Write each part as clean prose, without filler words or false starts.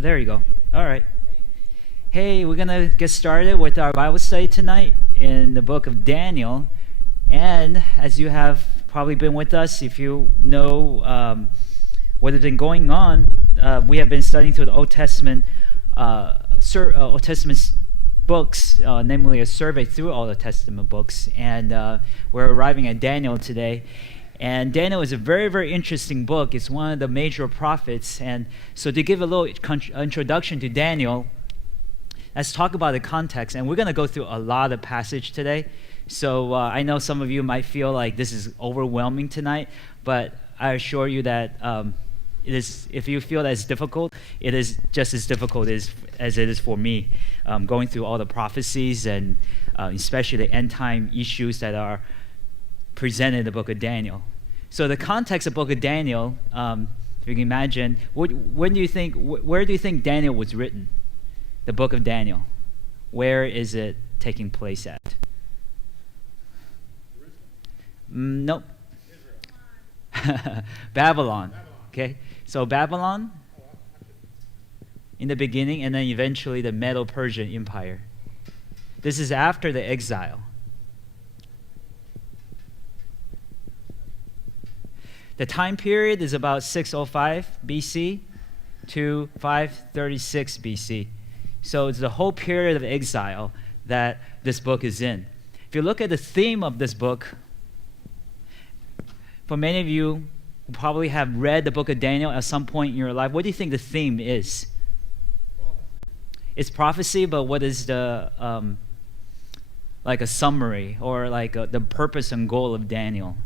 Oh, there you go. All right. Hey, we're going to get started with our Bible study tonight in the book of Daniel. And as you have probably been with us, if you know what has been going on, we have been studying through the Old Testament books, namely a survey through all the Testament books. And we're arriving at Daniel today. And Daniel is a very, very interesting book. It's one of the major prophets. And so to give a little introduction to Daniel, let's talk about the context. And we're going to go through a lot of passage today. So I know some of you might feel like this is overwhelming tonight, but I assure you that it is. If you feel that it's difficult, it is just as difficult as it is for me, going through all the prophecies and especially the end time issues that are presented in the book of Daniel. So the context of the book of Daniel, if you can imagine, where do you think Daniel was written? The book of Daniel. Where is it taking place at? Nope. Babylon. Okay, so Babylon in the beginning, and then eventually the Medo-Persian Empire. This is after the exile. The time period is about 605 BC to 536 BC. So it's the whole period of exile that this book is in. If you look at the theme of this book, for many of you who probably have read the book of Daniel at some point in your life, what do you think the theme is? It's prophecy, but what is the like a summary or like the purpose and goal of Daniel?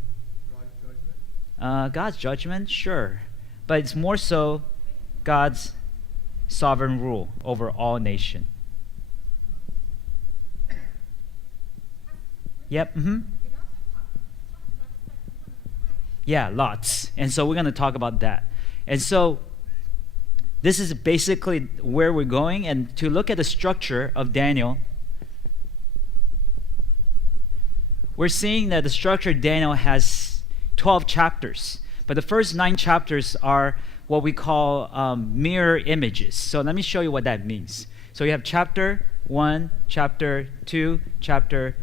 God's judgment, sure, but it's more so God's sovereign rule over all nations. Yep. Yeah, lots. And so we're going to talk about that. And so this is basically where we're going. And to look at the structure of Daniel, we're seeing that the structure of Daniel has 12 chapters. But the first 9 chapters are what we call mirror images. So let me show you what that means. So you have chapter 1, chapter 2, chapter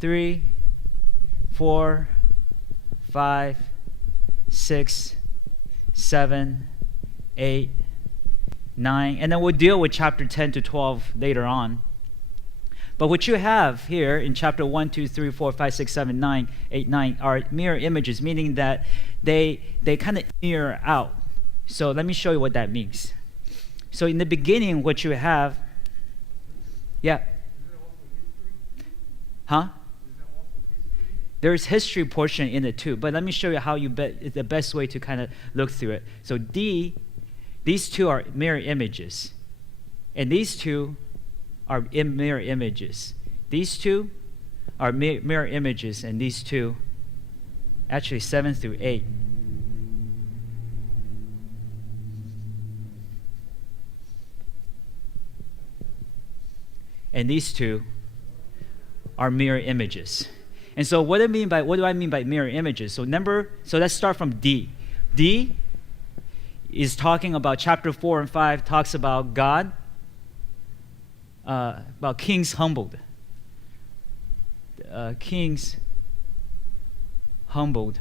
3, 4, 5, 6, 7, 8, 9, and then we'll deal with chapter 10 to 12 later on. But what you have here in chapter 1, 2, 3, 4, 5, 6, 7, 9, 8, 9 are mirror images, meaning that they kind of mirror out. So let me show you what that means. So in the beginning, what you have, yeah. Huh? There's history portion in it too, but let me show you how the best way to kind of look through it. So these two are mirror images, and these two are mirror images. These two are mirror images, and these two, actually 7 through 8. And these two are mirror images. And so what do I mean by mirror images? So let's start from D. D is talking about chapter 4 and 5, talks about God, about kings humbled. Kings humbled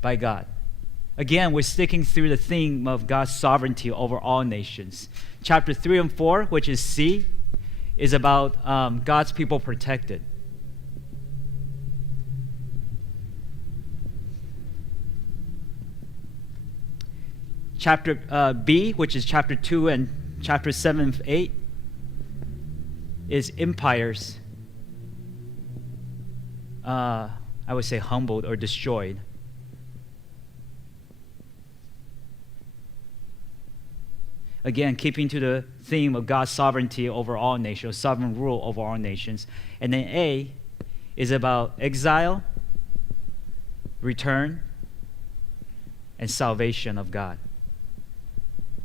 by God. Again, we're sticking through the theme of God's sovereignty over all nations. Chapter 3 and 4, which is C, is about God's people protected. Chapter B, which is chapter 2 and chapter 7 and 8, is empires, I would say humbled or destroyed. Again, keeping to the theme of God's sovereignty over all nations, sovereign rule over all nations. And then A is about exile, return, and salvation of God.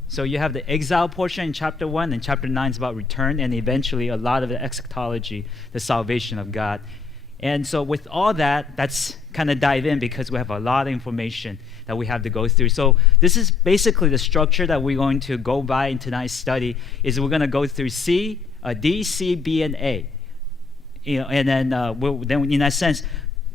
So you have the exile portion in chapter 1, and chapter 9 is about return, and eventually a lot of the eschatology, the salvation of God. And so with all that, that's kind of dive in because we have a lot of information that we have to go through. So this is basically the structure that we're going to go by in tonight's study. Is we're going to go through D, C, B, and A. And then then in that sense,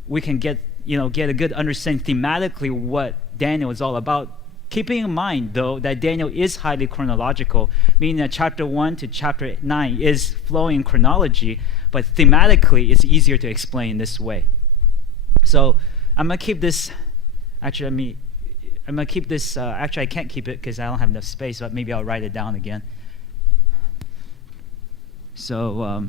we can get a good understanding thematically what Daniel is all about. Keeping in mind, though, that Daniel is highly chronological, meaning that chapter 1 to chapter 9 is flowing in chronology, but thematically, it's easier to explain this way. So I'm going to keep this, actually, I can't keep it because I don't have enough space, but maybe I'll write it down again. So,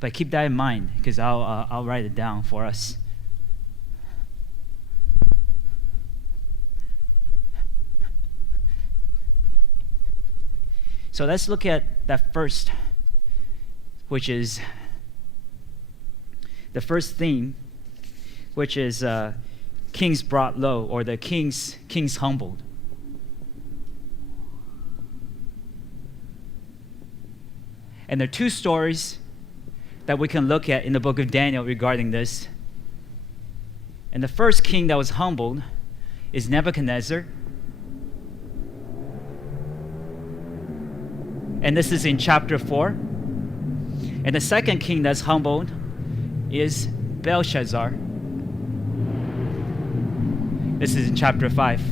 but keep that in mind because I'll write it down for us. So let's look at that first, which is the first theme, which is kings brought low, or the kings humbled. And there are two stories that we can look at in the book of Daniel regarding this. And the first king that was humbled is Nebuchadnezzar. And this is in chapter 4. And the second king that's humbled is Belshazzar. This is in chapter 5.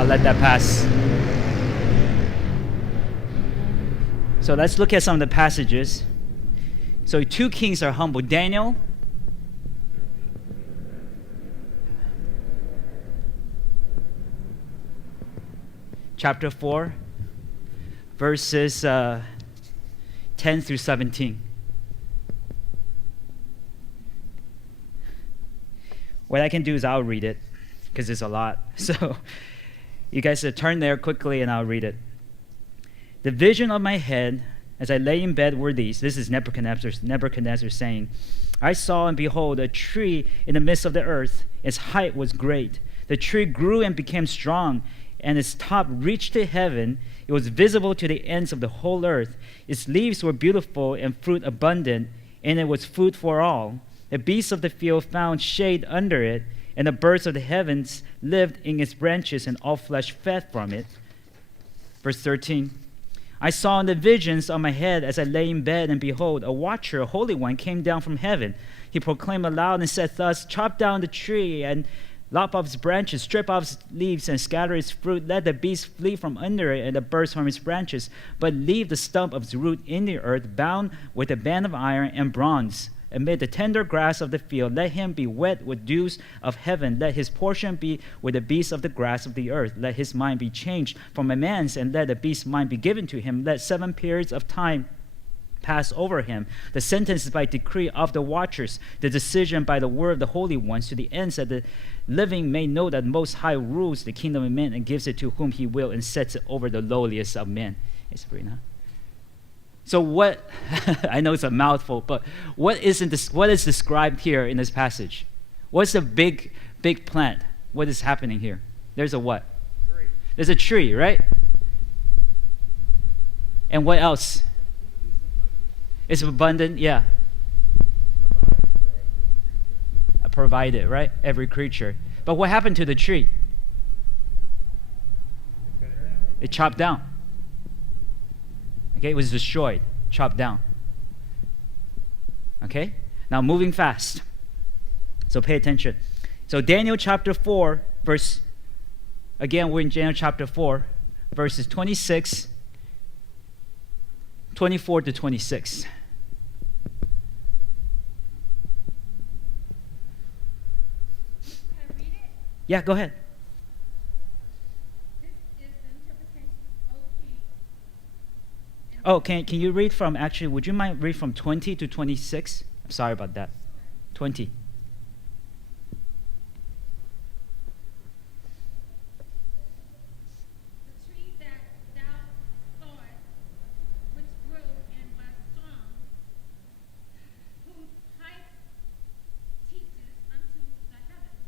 I'll let that pass. So let's look at some of the passages. So two kings are humbled. Daniel, chapter 4, verses 10 through 17. What I can do is I'll read it, because it's a lot. So you guys turn there quickly and I'll read it. The vision of my head as I lay in bed were these. This is Nebuchadnezzar saying, I saw and behold a tree in the midst of the earth. Its height was great. The tree grew and became strong, and its top reached to heaven. It was visible to the ends of the whole earth. Its leaves were beautiful and fruit abundant, and it was food for all. The beasts of the field found shade under it, and the birds of the heavens lived in its branches, and all flesh fed from it. Verse 13. I saw in the visions on my head as I lay in bed, and behold, a watcher, a holy one, came down from heaven. He proclaimed aloud and said thus, chop down the tree and lop off its branches, strip off its leaves and scatter its fruit. Let the beasts flee from under it and the birds from its branches, but leave the stump of its root in the earth, bound with a band of iron and bronze. Amid the tender grass of the field, let him be wet with dews of heaven. Let his portion be with the beasts of the grass of the earth. Let his mind be changed from a man's, and let the beast's mind be given to him. Let 7 periods of time pass over him. The sentence is by decree of the watchers, the decision by the word of the holy ones, to the ends that the living may know that Most High rules the kingdom of men and gives it to whom he will, and sets it over the lowliest of men. Hey, Sabrina. So what, I know it's a mouthful, but what is described here in this passage? What's the big plant? What is happening here? There's a what? Tree. There's a tree, right? And what else? It's abundant, yeah. Provided, right? Every creature. But what happened to the tree? It chopped down. Okay, it was destroyed, chopped down. Okay? Now moving fast. So pay attention. So Daniel chapter 4, again we're in Daniel chapter 4, verses 24 to 26. Can I read it? Yeah, go ahead. Oh, can you read from, actually, would you mind read from 20 to 26? I'm sorry about that. 20. The tree that thou sawest, which grew and was strong, whose height reaches unto the heaven,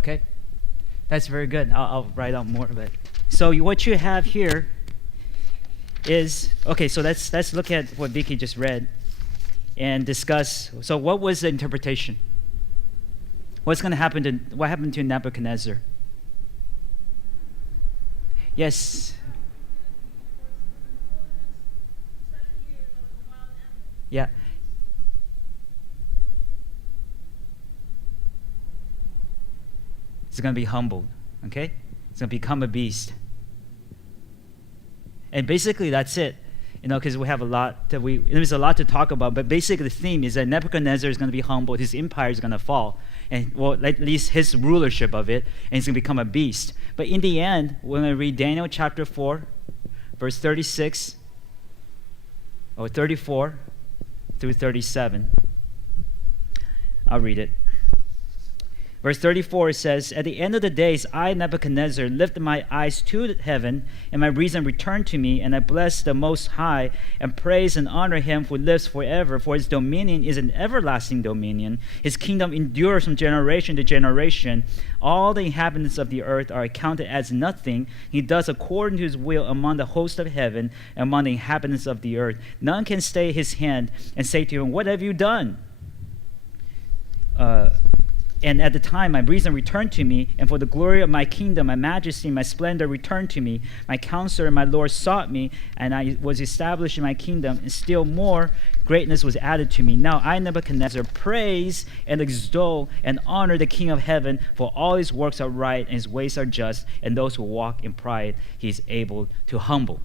Okay, that's very good. I'll write out more of it. So what you have here is, okay, so let's look at what Vicky just read and discuss. So what was the interpretation? What happened to Nebuchadnezzar? Yes. Yeah. It's going to be humbled, okay? It's going to become a beast. And basically that's it, because we have there's a lot to talk about, but basically the theme is that Nebuchadnezzar is going to be humbled, his empire is going to fall, and at least his rulership of it, and he's going to become a beast. But in the end, we're going to read Daniel chapter 4, verse 36, or 34 through 37. I'll read it. Verse 34 says, "At the end of the days, I, Nebuchadnezzar, lifted my eyes to heaven, and my reason returned to me, and I blessed the Most High, and praise and honor him who lives forever, for his dominion is an everlasting dominion. His kingdom endures from generation to generation. All the inhabitants of the earth are accounted as nothing. He does according to his will among the hosts of heaven, and among the inhabitants of the earth. None can stay his hand and say to him, 'What have you done?' And at the time, my reason returned to me, and for the glory of my kingdom, my majesty, my splendor returned to me. My counselor and my Lord sought me, and I was established in my kingdom, and still more greatness was added to me. Now I, Nebuchadnezzar, praise and extol and honor the King of heaven, for all his works are right, and his ways are just, and those who walk in pride he is able to humble."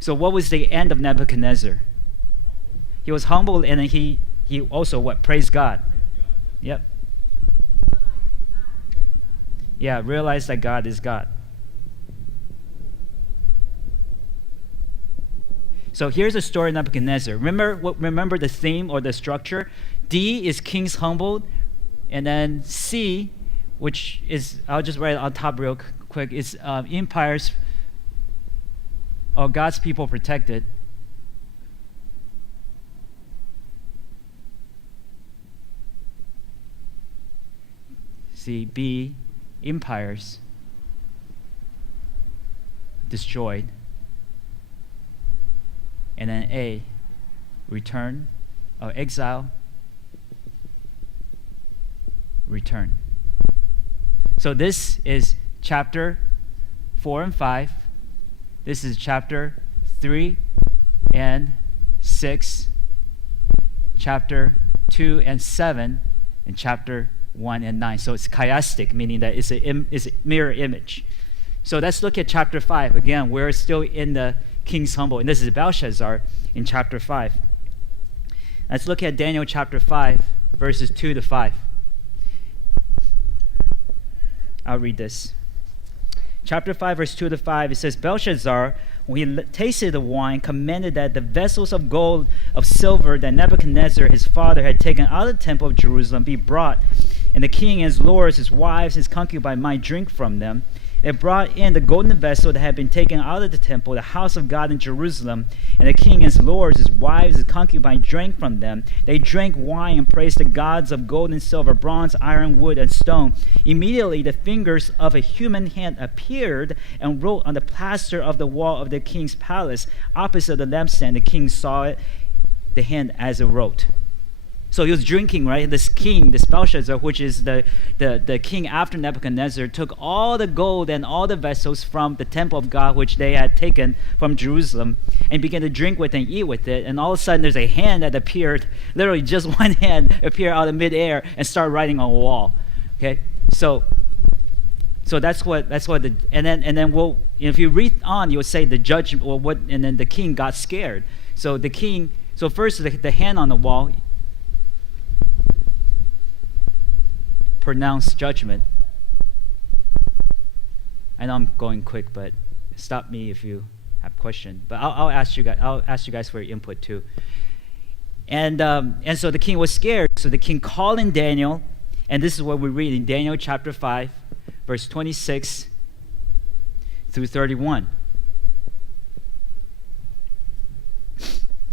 So what was the end of Nebuchadnezzar? He was humbled, and then he also what? Praised God. Yep. Yeah, realize that God is God. So here's the story of Nebuchadnezzar. Remember the theme or the structure? D is kings humbled, and then C, which is, I'll just write it on top real quick, is empires or God's people protected. C, B, empires destroyed, and then A, return, or exile, return. So this is chapter 4 and 5. This is chapter 3 and 6, chapter 2 and 7, and chapter 1 and 9. So it's chiastic, meaning that it's a mirror image. So let's look at chapter 5. Again, we're still in the king's humble, and this is Belshazzar in chapter 5. Let's look at Daniel chapter 5, verses 2 to 5. I'll read this. Chapter 5, verse 2 to 5, it says, "Belshazzar, when he tasted the wine, commanded that the vessels of gold, of silver that Nebuchadnezzar his father had taken out of the temple of Jerusalem be brought, and the king and his lords, his wives, his concubines might drink from them. They brought in the golden vessel that had been taken out of the temple, the house of God in Jerusalem, and the king and his lords, his wives, his concubines drank from them. They drank wine and praised the gods of gold and silver, bronze, iron, wood, and stone. Immediately the fingers of a human hand appeared and wrote on the plaster of the wall of the king's palace, opposite the lampstand. The king saw it, the hand as it wrote." So he was drinking, right? This king, this Belshazzar, which is the king after Nebuchadnezzar, took all the gold and all the vessels from the temple of God, which they had taken from Jerusalem, and began to drink with and eat with it. And all of a sudden, there's a hand that appeared, literally just one hand appeared out of midair and started writing on a wall. Okay, so that's what and then we'll, if you read on, you'll say the judge and then the king got scared. So the king, so first the hand on the wall pronounce judgment. I know I'm going quick, but stop me if you have a question. But I'll ask you guys for your input too. And so the king was scared. So the king called in Daniel, and this is what we read in Daniel chapter 5, verse 26 through 31.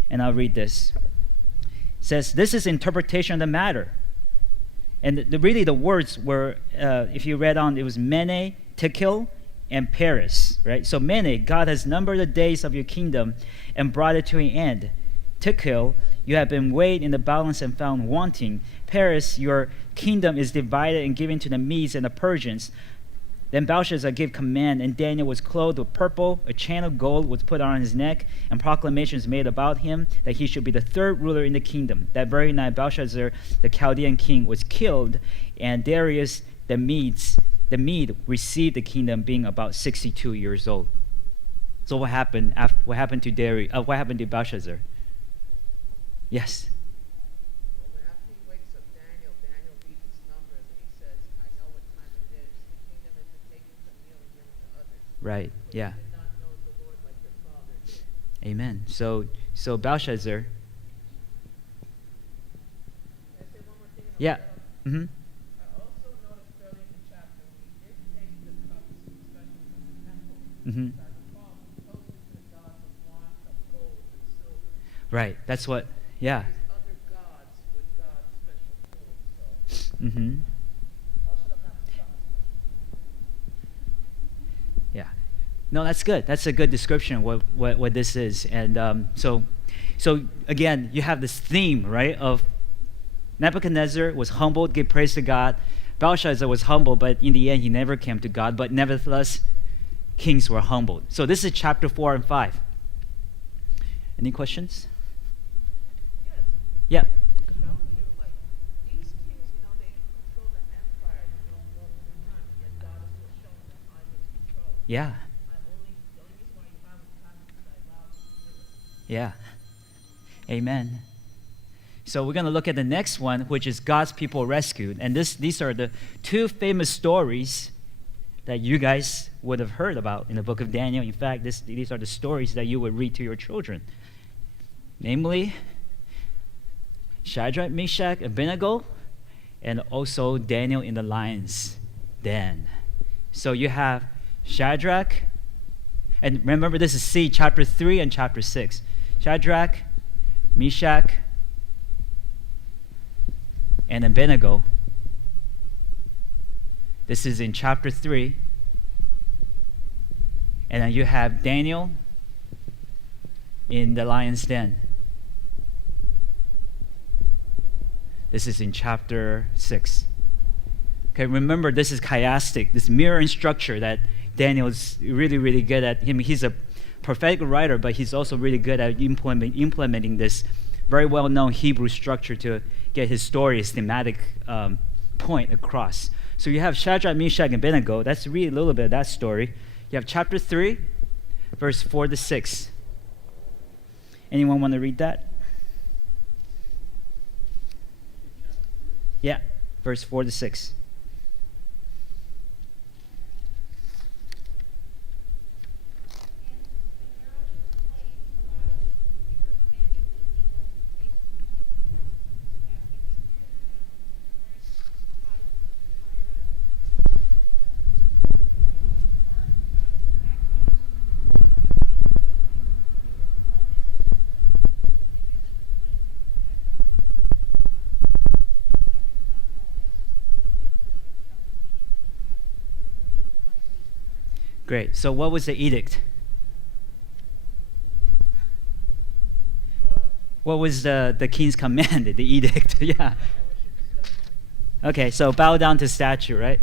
And I'll read this. It says, "This is interpretation of the matter. And really the words were, if you read on, it was mene, tekel, and Paris, right? So mene, God has numbered the days of your kingdom and brought it to an end. Tekel, you have been weighed in the balance and found wanting. Paris, your kingdom is divided and given to the Medes and the Persians. Then Belshazzar gave command, and Daniel was clothed with purple. A chain of gold was put on his neck, and proclamations made about him that he should be the third ruler in the kingdom. That very night, Belshazzar, the Chaldean king, was killed, and Darius the Mede received the kingdom, being about 62 years old. So what happened? What happened to Darius? What happened to Belshazzar? Yes. Well, when after he wakes up Daniel, Daniel reads its numbers and he says, I know what time it is. The kingdom has been taken from you and given to others. Right. But Yeah. you did not know the Lord like your father did. Amen. So Belshazzar. Can I say one more thing? And I'll Yeah. shut up? Mm-hmm. I also noticed early in the chapter, we did take the cups, especially from the temple. Mm-hmm. As I recall, closely to the gods of wine, of gold, and silver. Right. That's what. Yeah. These other gods with God's special tools. So Mm-hmm. I'll shut up now. Stop. Yeah. No, that's good. That's a good description of what this is. And so again, you have this theme, right, of Nebuchadnezzar was humbled, gave praise to God. Belshazzar was humble, but in the end, he never came to God. But nevertheless, kings were humbled. So this is chapter 4 and 5. Any questions? Yes. Yeah. It shows you, like, these kings, they control the empire, multiple times, yet God is still showing them I'm in control. Yeah. The only reason why you have this time is because I allowed you to do it. Yeah. Amen. So we're going to look at the next one, which is God's people rescued. And these are the two famous stories that you guys would have heard about in the book of Daniel. In fact, these are the stories that you would read to your children. Namely, Shadrach, Meshach, Abednego, and also Daniel in the lion's den. So you have Shadrach, and remember this is chapter 3 and chapter 6. Shadrach, Meshach, and Abednego. This is in chapter 3. And then you have Daniel in the lion's den. This is in chapter 6. Okay, remember this is chiastic, this mirroring structure that Daniel is really, really good at. He's a prophetic writer, but he's also really good at implementing this very well-known Hebrew structure to get his story, his thematic point across. So you have Shadrach, Meshach, and Abednego. Let's read a little bit of that story. You have chapter 3, verse 4 to 6. Anyone want to read that? Yeah, verse 4 to 6. Great. So what was the edict? What was the king's command, the edict? Yeah. Okay, so bow down to statue, right?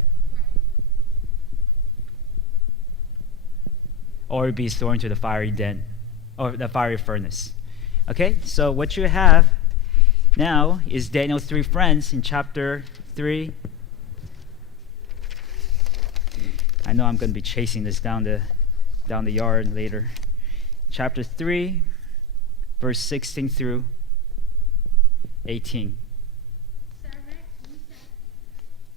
Or be thrown to the fiery den, or the fiery furnace. Okay, so what you have now is Daniel's three friends in chapter 3. I know I'm going to be chasing this down the yard later. Chapter 3, verse 16 through 18. Shadrach, Meshach,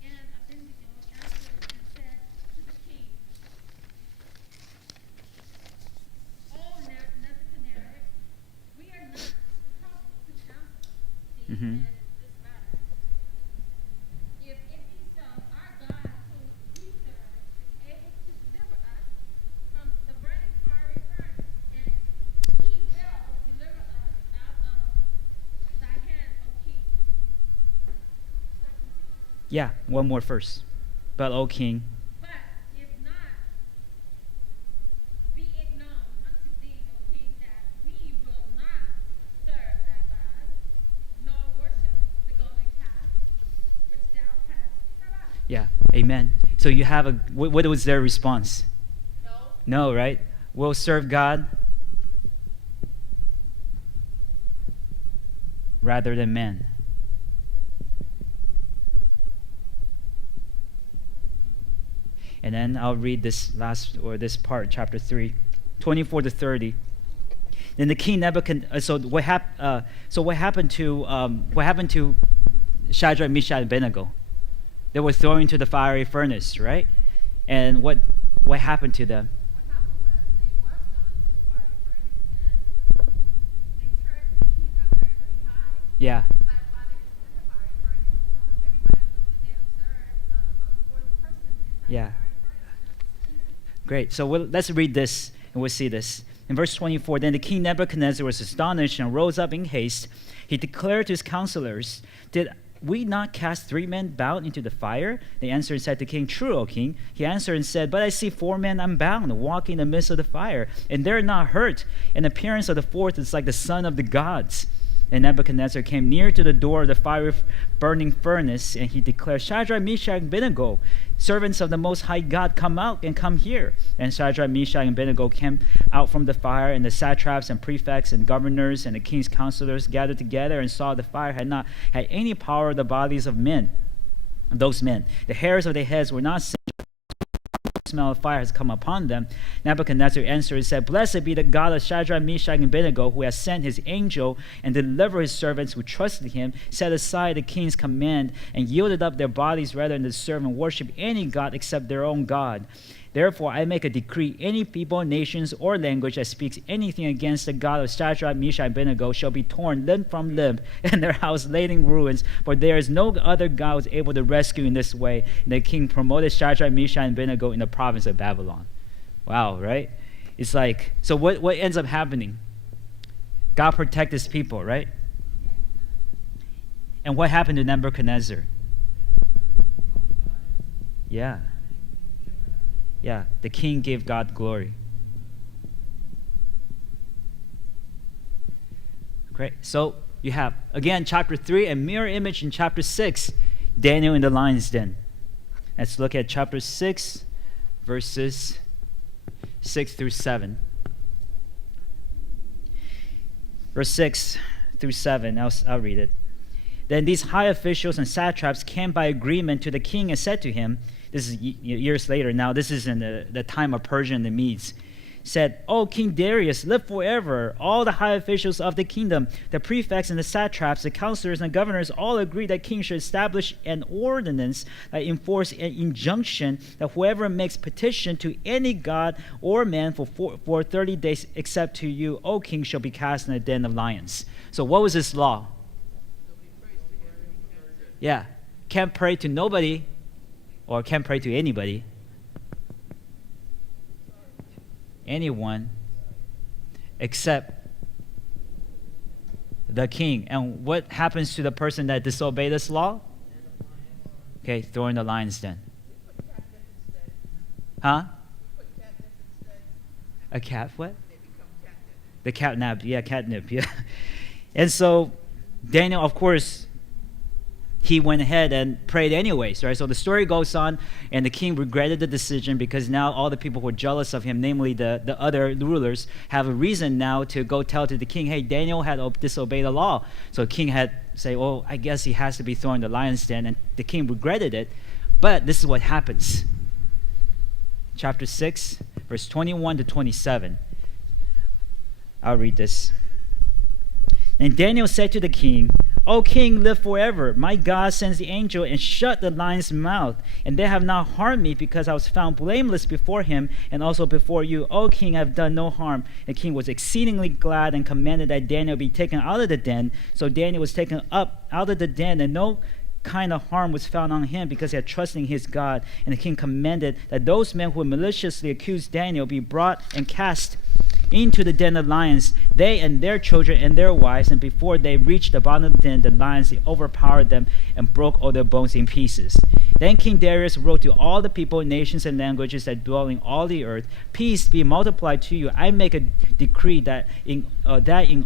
and Abednego answered and said to the king, O Nebuchadnezzar, we are not troubled to answer thee Mhm. in this matter. If it be so, our God whom we serve is able to deliver us from the burning fiery furnace, and he will deliver us out of thy hand, O king. Yeah, one more verse. But, O king, But if not, be it known unto thee, O king, that we will not serve thy gods, nor worship the golden calf which thou hast set up. yeah, amen. So you have what was their response? No. No, right? We'll serve God rather than man. And then I'll read this this part, chapter 3, 24 to 30. Then the king Nebuchadnezzar. So what happened to Shadrach, Meshach, and Abednego? They were thrown into the fiery furnace, right? And what happened to them? What happened was they was gone into the fiery furnace and they turned the heat up very, very high. Yeah, But while they was in the fiery furnace, everybody looked and they observed a fourth person inside Yeah. the fiery furnace. great. So let's read this and we'll see this. In verse 24, then the king Nebuchadnezzar was astonished and rose up in haste. He declared to his counselors, "Did we not cast 3 men bound into the fire?" They answered and said to the king, "True, O king." He answered and said, "But I see 4 men unbound, walking in the midst of the fire, and they're not hurt. And the appearance of the fourth is like the son of the gods." And Nebuchadnezzar came near to the door of the fiery burning furnace, and he declared, "Shadrach, Meshach, and Abednego, servants of the Most High God, come out and come here." And Shadrach, Meshach, and Abednego came out from the fire, and the satraps and prefects and governors and the king's counselors gathered together and saw the fire had not had any power of the bodies of those men. The hairs of their heads were not singed. Smell of fire has come upon them. Nebuchadnezzar answered and said, "Blessed be the God of Shadrach, Meshach, and Abednego, who has sent his angel and delivered his servants who trusted him, set aside the king's command, and yielded up their bodies rather than to serve and worship any god except their own God. Therefore, I make a decree: any people, nations, or language that speaks anything against the God of Shadrach, Meshach, and Abednego shall be torn limb from limb, and their house laid in ruins. For there is no other God who is able to rescue in this way." And the king promoted Shadrach, Meshach, and Abednego in the province of Babylon. Wow, right? It's like, so what ends up happening? God protect his people, right? And what happened to Nebuchadnezzar? Yeah. Yeah, the king gave God glory. Great. So you have, again, chapter 3, a mirror image in chapter 6, Daniel in the lion's den. Let's look at chapter 6, verses 6 through 7. Verse 6 through 7, I'll read it. Then these high officials and satraps came by agreement to the king and said to him, this is years later now, this is in the time of Persia and the Medes, said, "O King Darius, live forever. All the high officials of the kingdom, the prefects and the satraps, the counselors and governors all agree that king should establish an ordinance that enforce an injunction that whoever makes petition to any god or man for 30 days except to you, O king, shall be cast in a den of lions." So what was this law? Yeah, can't pray to nobody or can't pray to anybody, anyone, except the king. And what happens to the person that disobeyed this law? Okay, throw in the lion's den. Huh? A cat, what? The catnip, yeah, catnip, yeah. And so Daniel, of course, he went ahead and prayed anyways, right? So the story goes on, and the king regretted the decision because now all the people who were jealous of him, namely the other rulers, have a reason now to go tell to the king, "Hey, Daniel had disobeyed the law." So the king had say, "Oh, I guess he has to be thrown in the lion's den," and the king regretted it. But this is what happens. Chapter 6, verse 21 to 27. I'll read this. And Daniel said to the king, "O king, live forever. My God sends the angel and shut the lion's mouth, and they have not harmed me because I was found blameless before him and also before you. O king, I have done no harm." The king was exceedingly glad and commanded that Daniel be taken out of the den. So Daniel was taken up out of the den, and no kind of harm was found on him because he had trusted in his God. And the king commanded that those men who maliciously accused Daniel be brought and cast into the den of lions, they and their children and their wives, and before they reached the bottom of the den, the lions overpowered them and broke all their bones in pieces. Then King Darius wrote to all the people, nations, and languages that dwell in all the earth, peace be multiplied to you. I make a decree that in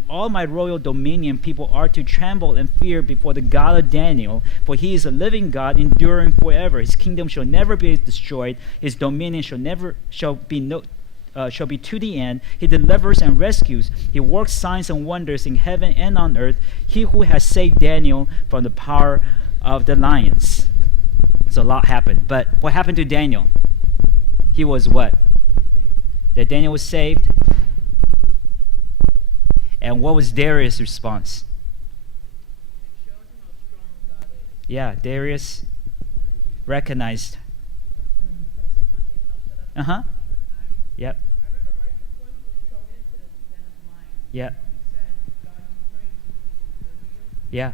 all my royal dominion people are to tremble and fear before the God of Daniel, for he is a living God, enduring forever. His kingdom shall never be destroyed. His dominion shall be to the end. He delivers and rescues. He works signs and wonders in heaven and on earth. He who has saved Daniel from the power of the lions. So a lot happened. But what happened to Daniel? He was what? That Daniel was saved. And what was Darius' response? It shows him how strong God is. Yeah, Darius recognized. Uh-huh. Yep. I remember right before he was thrown into the den of lions, Yep. he said, God, you praise you, deliver you. Yeah.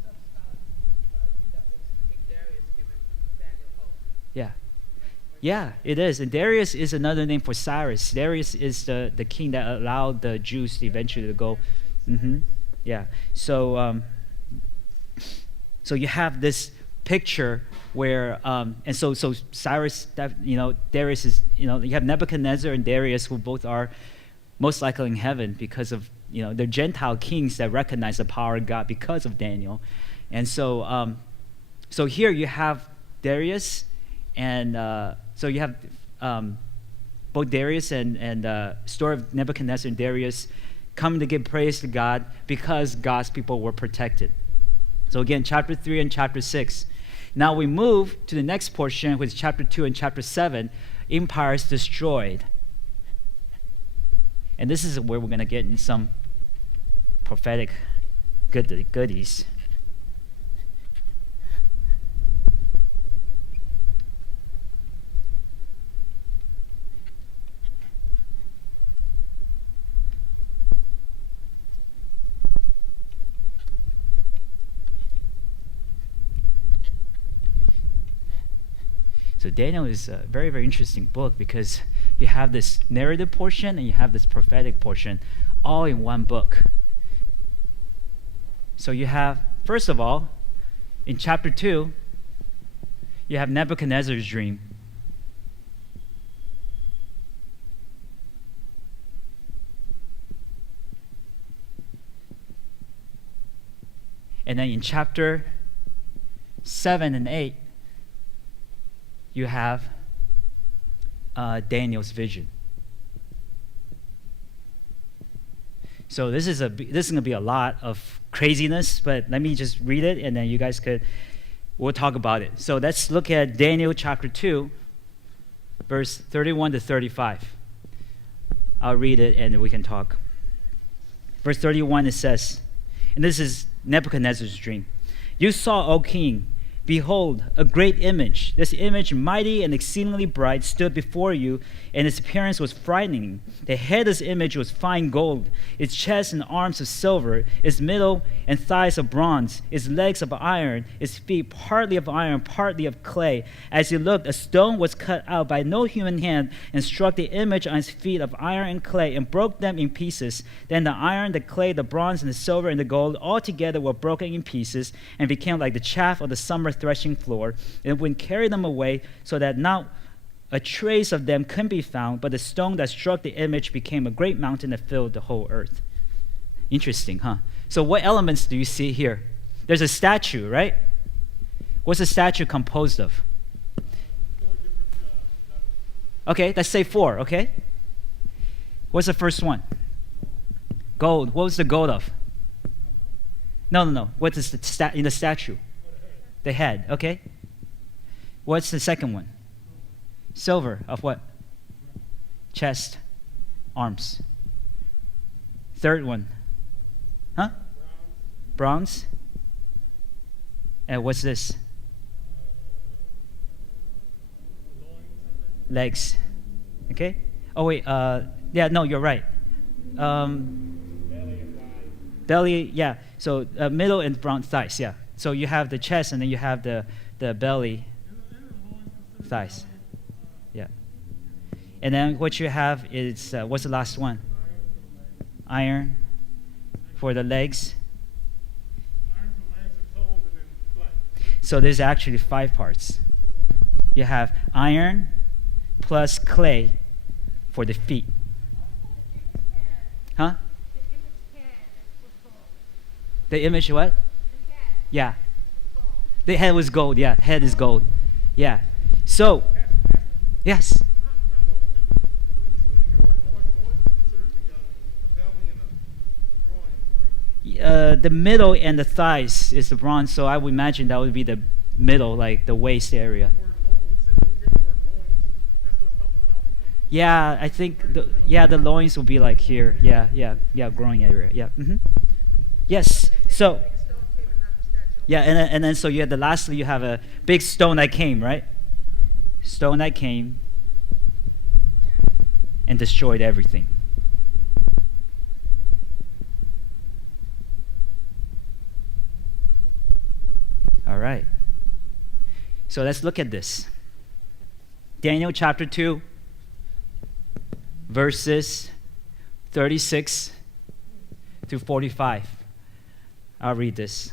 Some scholars believe, I think that was King Darius giving Daniel hope. Yeah. Yeah, it is. And Darius is another name for Cyrus. Darius is the king that allowed the Jews to eventually go. Yeah. So so you have this picture where and so Cyrus, Darius is, you have Nebuchadnezzar and Darius, who both are most likely in heaven because of, they're Gentile kings that recognize the power of God because of Daniel. And so so here you have Darius, and so you have both Darius and story of Nebuchadnezzar and Darius coming to give praise to God because God's people were protected. So again, chapter 3 and chapter 6. Now we move to the next portion, which is chapter 2 and chapter 7, empires destroyed. And this is where we're going to get in some prophetic goodies. So Daniel is a very, very interesting book because you have this narrative portion and you have this prophetic portion all in one book. So you have, first of all, in chapter 2, you have Nebuchadnezzar's dream. And then in chapter 7 and 8, you have Daniel's vision. So this is going to be a lot of craziness, but let me just read it, and then you guys we'll talk about it. So let's look at Daniel chapter 2, verse 31 to 35. I'll read it, and we can talk. Verse 31, it says, and this is Nebuchadnezzar's dream. You saw, O king, behold, a great image. This image, mighty and exceedingly bright, stood before you, and its appearance was frightening. The head of this image was fine gold, its chest and arms of silver, its middle and thighs of bronze, its legs of iron, its feet partly of iron, partly of clay. As you looked, a stone was cut out by no human hand and struck the image on its feet of iron and clay and broke them in pieces. Then the iron, the clay, the bronze, and the silver, and the gold all together were broken in pieces and became like the chaff of the summer threshing floor. And would carry them away so that not a trace of them couldn't be found, but the stone that struck the image became a great mountain that filled the whole earth. Interesting, huh? So what elements do you see here? There's a statue, right? What's the statue composed of? Okay, let's say 4, okay? What's the first one? Gold. What was the gold of? No. What is in the statue? The head, okay? What's the second one? Silver of what? Chest, arms. Third one? Huh? Bronze. And what's this? Legs. Okay? Oh wait, yeah, no, you're right. Belly, yeah. So middle and front thighs, yeah. So you have the chest and then you have the belly, thighs. Yeah. And then what you have is, what's the last one? Iron for the legs. Iron for legs and toes, and then clay. So there's actually 5 parts. You have iron plus clay for the feet. Huh? The image what? Yeah. The head was gold. Yeah, head is gold. Yeah. So, yes. Now, when you hear word loins is considered the belly and the groins, right? The middle and the thighs is the bronze, so I would imagine that would be the middle, like the waist area. When you hear the word loins, that's what it's talking about. Yeah, I think the loins will be like here. Yeah, groin area. Yeah. Yes. So, Big stone came and knocked the statue over. yeah, and then so you had lastly you have a big stone that came, right? Stone that came and destroyed everything. All right. So let's look at this. Daniel chapter 2, verses 36 to 45. I'll read this.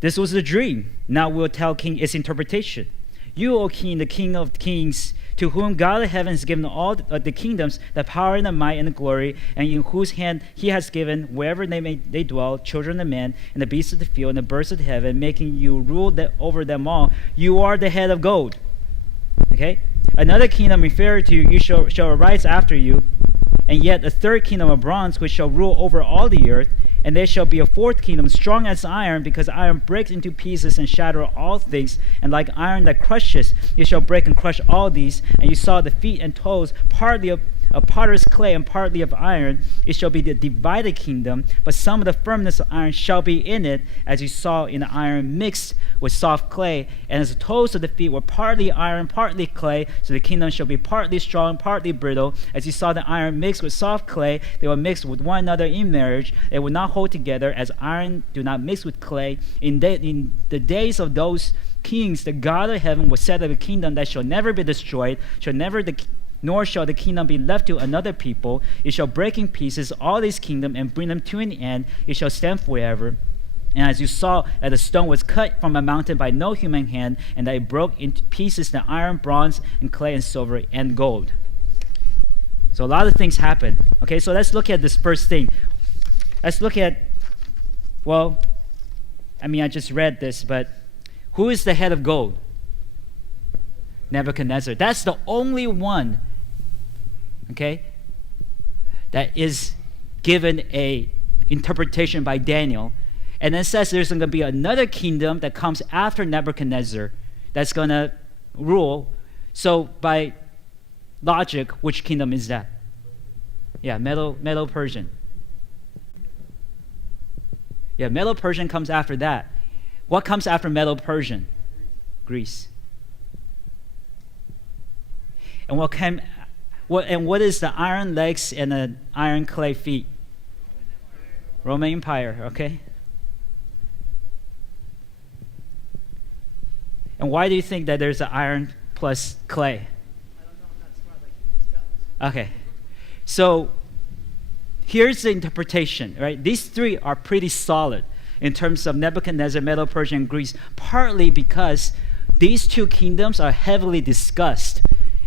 This was a dream. Now we'll tell King its interpretation. You, O King, the King of kings, to whom God of heaven has given all the kingdoms, the power and the might and the glory, and in whose hand he has given, wherever they dwell, children of men, and the beasts of the field, and the birds of heaven, making you rule over them all. You are the head of gold. Okay? Another kingdom inferior to you shall arise after you, and yet a third kingdom of bronze, which shall rule over all the earth. And there shall be a fourth kingdom, strong as iron, because iron breaks into pieces and shatters all things. And like iron that crushes, it shall break and crush all these. And you saw the feet and toes, partly of potter's clay and partly of iron. It shall be the divided kingdom, but some of the firmness of iron shall be in it, as you saw in the iron mixed with soft clay. And as the toes of the feet were partly iron, partly clay, so the kingdom shall be partly strong, partly brittle. As you saw the iron mixed with soft clay, they were mixed with one another in marriage. They would not hold together, as iron do not mix with clay. In the days of those kings, the God of heaven will set up a kingdom that shall never be destroyed, nor shall the kingdom be left to another people. It shall break in pieces all these kingdoms and bring them to an end. It shall stand forever. And as you saw that the stone was cut from a mountain by no human hand, and that it broke into pieces the iron, bronze, and clay, and silver, and gold. So a lot of things happen. Okay, so let's look at this first thing. Let's look at, I just read this, but who is the head of gold? Nebuchadnezzar. That's the only one, okay, that is given a interpretation by Daniel. And then it says there's going to be another kingdom that comes after Nebuchadnezzar that's going to rule. So by logic, which kingdom is that? Yeah, Medo-Persian. Yeah, Medo-Persian comes after that. What comes after Medo-Persian? Greece. And what is the iron legs and the iron clay feet? Roman Empire, okay? And why do you think that there's an iron plus clay? I don't know, I'm not smart like you, just tell us. Okay. So here's the interpretation, right? These three are pretty solid in terms of Nebuchadnezzar, Medo-Persia, and Greece, partly because these two kingdoms are heavily discussed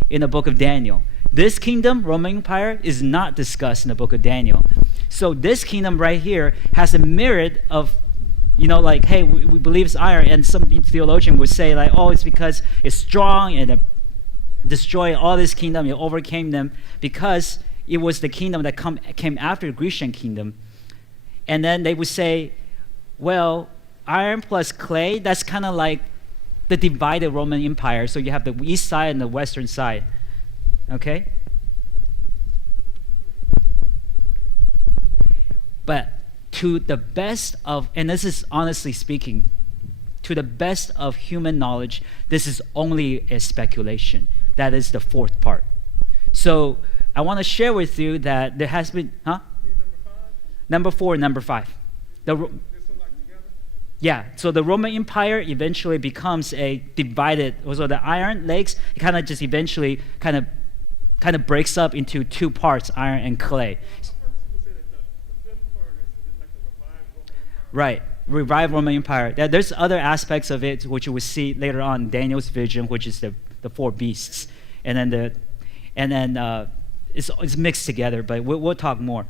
in the book of Daniel. This kingdom, Roman Empire, is not discussed in the book of Daniel. So this kingdom right here has a merit of, hey, we believe it's iron, and some theologian would say, it's because it's strong and it destroyed all this kingdom, it overcame them, because it was the kingdom that came after the Grecian kingdom. And then they would say, well, iron plus clay, that's kind of like the divided Roman Empire. So you have the east side and the western side. Okay? But to the best of, and this is honestly speaking, to the best of human knowledge, this is only a speculation. That is the fourth part. So I want to share with you that there has been, Number 4 and number 5. Yeah, so the Roman Empire eventually becomes a divided, so the iron legs, it kind of just eventually kind of breaks up into two parts, iron and clay. First Right. Revive Roman Empire. There's other aspects of it which you will see later on in Daniel's vision, which is the four beasts, and then it's mixed together. But we'll talk more.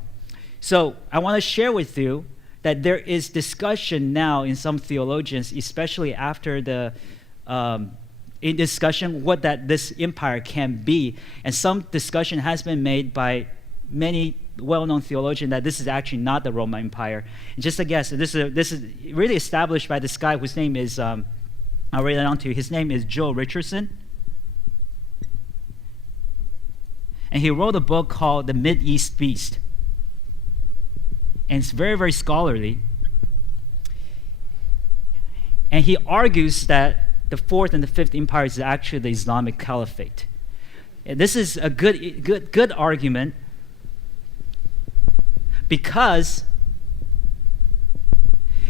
So I want to share with you that there is discussion now in some theologians, especially after the in discussion what this empire can be, and some discussion has been made by many well-known theologians that this is actually not the Roman Empire. And just a guess, this is really established by this guy whose name is I'll read it down to you. His name is Joe Richardson, and he wrote a book called The Mideast Beast, and it's very, very scholarly. And he argues that the fourth and the fifth empire is actually the Islamic Caliphate. And this is a good argument, because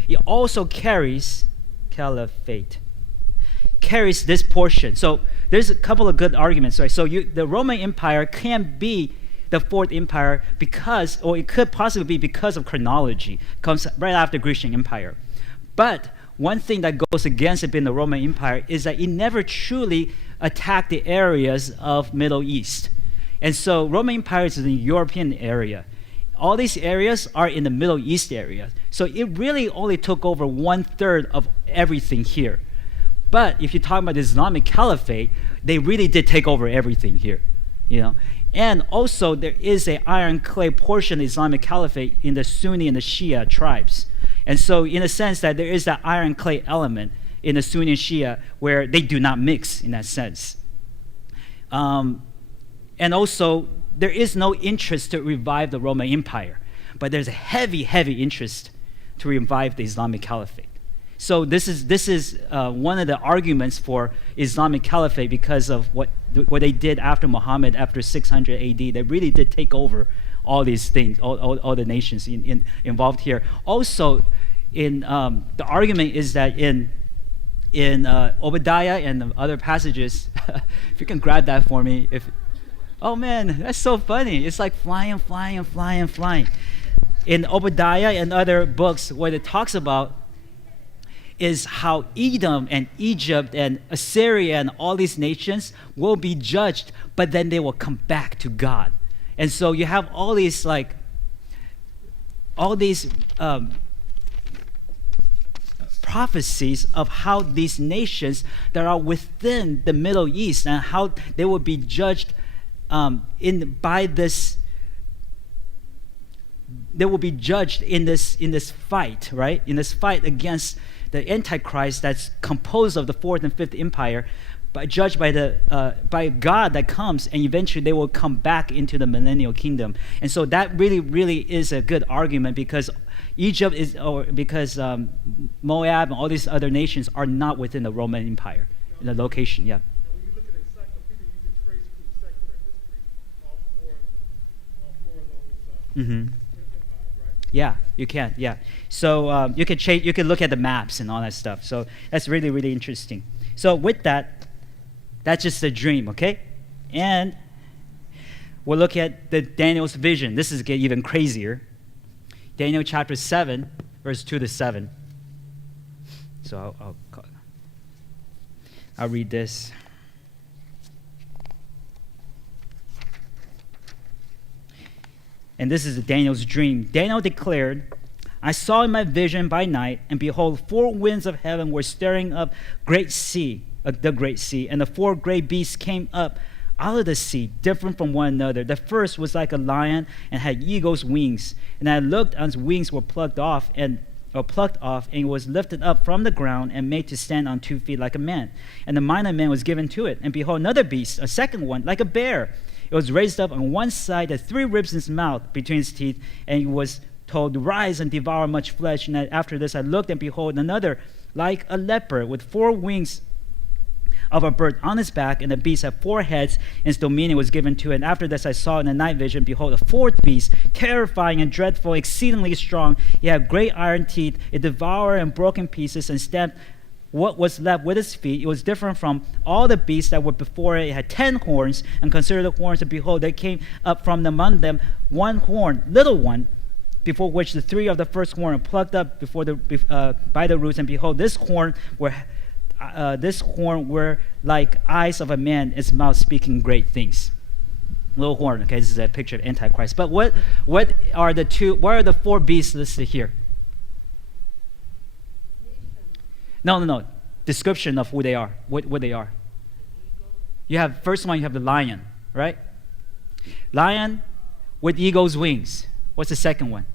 it also carries this portion. So there's a couple of good arguments, right? So the Roman Empire can be the fourth empire because, or it could possibly be because of chronology, comes right after Grecian Empire. But one thing that goes against it being the Roman Empire is that it never truly attacked the areas of Middle East. And so Roman Empire is in the European area. All these areas are in the Middle East area. So it really only took over 1/3 of everything here. But if you talk about the Islamic Caliphate, they really did take over everything here, you know. And also there is an iron clay portion of the Islamic Caliphate in the Sunni and the Shia tribes. And so in a sense that there is that iron clay element in the Sunni and Shia where they do not mix in that sense. And also there is no interest to revive the Roman Empire, but there's a heavy, heavy interest to revive the Islamic Caliphate. So this is one of the arguments for Islamic Caliphate because of what they did after Muhammad, after 600 AD. They really did take over all these things, all the nations involved here. Also, the argument is that in Obadiah and the other passages, if you can grab that for me. Oh man, that's so funny. It's like flying. In Obadiah and other books, what it talks about is how Edom and Egypt and Assyria and all these nations will be judged, but then they will come back to God. And so you have all these prophecies of how these nations that are within the Middle East and how they will be judged they will be judged in this fight, right? In this fight against the Antichrist that's composed of the fourth and fifth empire, but judged by God that comes, and eventually they will come back into the millennial kingdom. And so that really, really is a good argument because Moab and all these other nations are not within the Roman Empire in the location. Yeah. Now, when you look at encyclopedia, you can trace through secular history all four of those empires, right? Yeah, you can. Yeah. So you can look at the maps and all that stuff. So that's really, really interesting. So with that, that's just a dream, okay? And we'll look at Daniel's vision. This is get even crazier. Daniel chapter 7, verse 2 to 7. So I'll read this. And this is Daniel's dream. Daniel declared, I saw in my vision by night, and behold, 4 winds of heaven were stirring up the great sea, and the 4 great beasts came up out of the sea, different from one another. The first was like a lion and had eagle's wings. And I looked, and his wings were plucked off, and was lifted up from the ground and made to stand on 2 feet like a man. And the mind of man was given to it. And behold, another beast, a second one, like a bear. It was raised up on one side, had 3 ribs in its mouth between its teeth, and it was told, rise and devour much flesh. And after this I looked, and behold, another like a leopard with 4 wings of a bird on his back, and the beast had 4 heads, and its dominion was given to it. And after this I saw in the night vision, behold, a 4th beast, terrifying and dreadful, exceedingly strong. It had great iron teeth. It devoured and broke in pieces and stamped what was left with its feet. It was different from all the beasts that were before it. It had 10 horns, and considered the horns, and behold, there came up from among them one horn, little one, before which the three of the first horn are plucked up by the roots, and behold, this horn were like eyes of a man, its mouth speaking great things. Little horn. Okay, this is a picture of Antichrist. But what are the four beasts listed here? No. Description of who they are. What they are. You have first one. You have the lion, right? Lion with eagle's wings. What's the second one?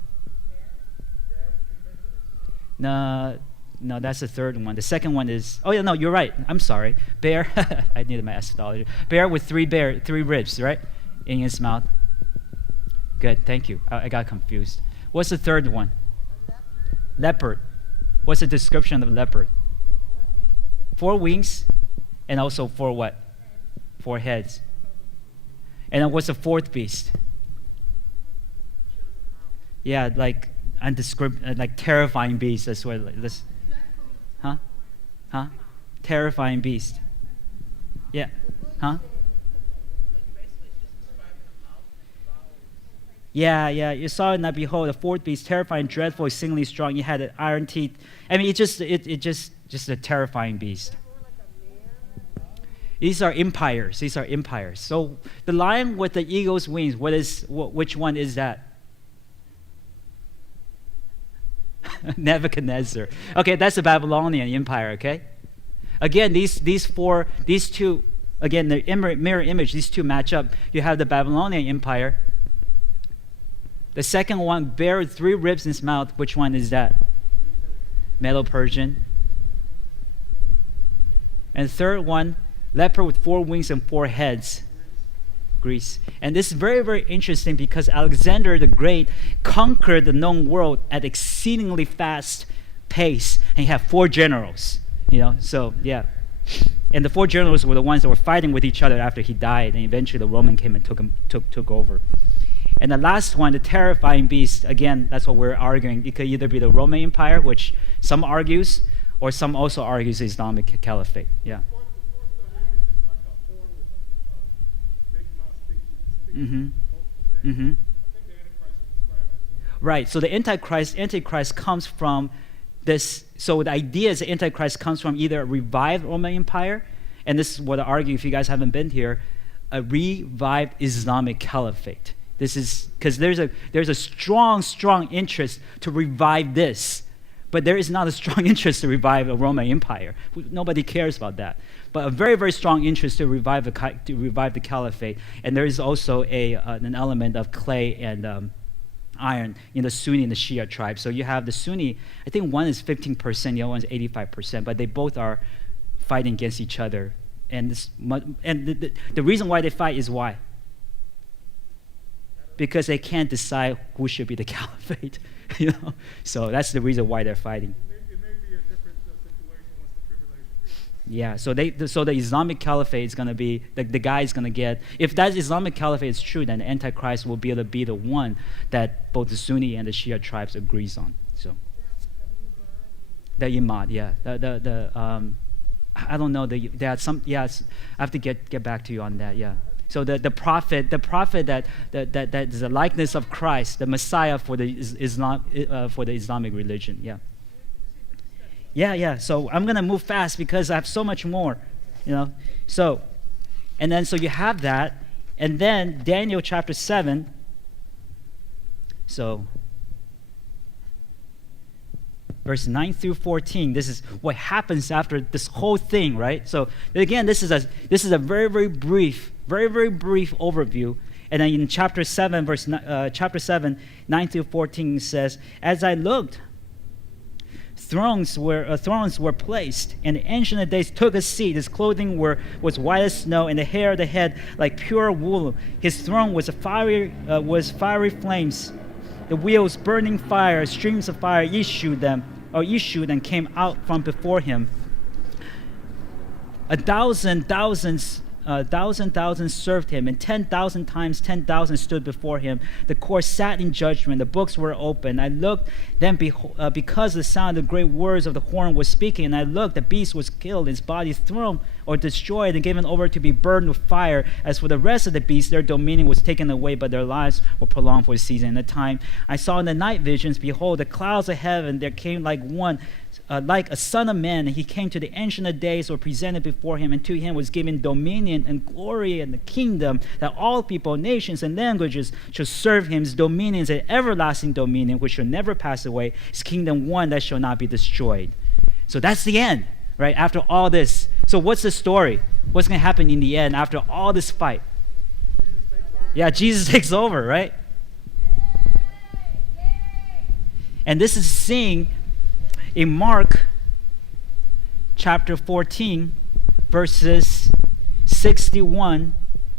No, that's the third one. The second one is, oh yeah, no, you're right. I'm sorry. Bear. I needed my astrology. Bear with three ribs, right? In his mouth. Good, thank you. I got confused. What's the third one? Leopard. What's the description of leopard? 4 wings, and also 4 what? 4 heads. And then what's the fourth beast? Yeah, like like terrifying beast. That's what this. Huh? Terrifying beast. Yeah. Huh? Yeah. You saw it, and behold, the fourth beast, terrifying, dreadful, exceedingly strong. He had iron teeth. I mean, it just a terrifying beast. These are empires. So the lion with the eagle's wings. Which one is that? Nebuchadnezzar. Okay, that's the Babylonian Empire. Okay. Again, these two. Again, the mirror image. These two match up. You have the Babylonian Empire. The second one, bear with 3 ribs in his mouth. Which one is that? Medo-Persian. And the third one, leopard with 4 wings and 4 heads. Greece. And this is very, very interesting because Alexander the Great conquered the known world at exceedingly fast pace, and he had 4 generals. So yeah. And the 4 generals were the ones that were fighting with each other after he died, and eventually the Roman came and took over. And the last one, the terrifying beast, again, that's what we're arguing. It could either be the Roman Empire, which some argues, or some also argues the Islamic Caliphate. Yeah. Right. So the Antichrist comes from this. So the idea is the Antichrist comes from either a revived Roman Empire, and this is what I argue. If you guys haven't been here, a revived Islamic Caliphate. This is because there's a strong interest to revive this, but there is not a strong interest to revive a Roman Empire. Nobody cares about that. But a very, very strong interest to revive the caliphate, and there is also an element of clay and iron in the Sunni and the Shia tribes. So you have the Sunni. I think one is 15%, the other one is 85%, but they both are fighting against each other. And the reason why they fight is why? Because they can't decide who should be the caliphate, So that's the reason why they're fighting. It may be a different situation once the tribulation begins. Yeah. So the Islamic Caliphate is going to be the guy is going to get. If that Islamic Caliphate is true, then the Antichrist will be able to be the one that both the Sunni and the Shia tribes agrees on. So the Imad, yeah. I don't know. There are some. Yes, I have to get back to you on that. Yeah. So the prophet that is the likeness of Christ, the Messiah for the Islamic religion. Yeah. Yeah. So I'm gonna move fast because I have so much more, So, and then so you have that, and then Daniel chapter 7. So, verse 9 through 14. This is what happens after this whole thing, right? So again, this is a very, very brief overview. And then in chapter 7, 9 through 14 says, "As I looked, thrones were placed, and the Ancient of Days took a seat. His clothing was white as snow, and the hair of the head like pure wool. His throne was fiery flames. The wheels burning fire, streams of fire issued and came out from before him. Thousands thousand served him, and 10,000 times 10,000 stood before him. The court sat in judgment. The books were open. I looked, then because the sound of the great words of the horn was speaking, and I looked, the beast was killed, his body thrown or destroyed, and given over to be burned with fire. As for the rest of the beasts, their dominion was taken away, but their lives were prolonged for a season and a time. I saw in the night visions, behold, the clouds of heaven, there came like a son of man, and he came to the Ancient of Days, were presented before him, and to him was given dominion and glory and the kingdom, that all people, nations, and languages shall serve him. His dominion is an everlasting dominion which shall never pass away. His kingdom one that shall not be destroyed. So that's the end, right? After all this. So what's the story? What's going to happen in the end after all this fight? Yeah, Jesus takes over, right? And this is seen in Mark chapter 14, verses 61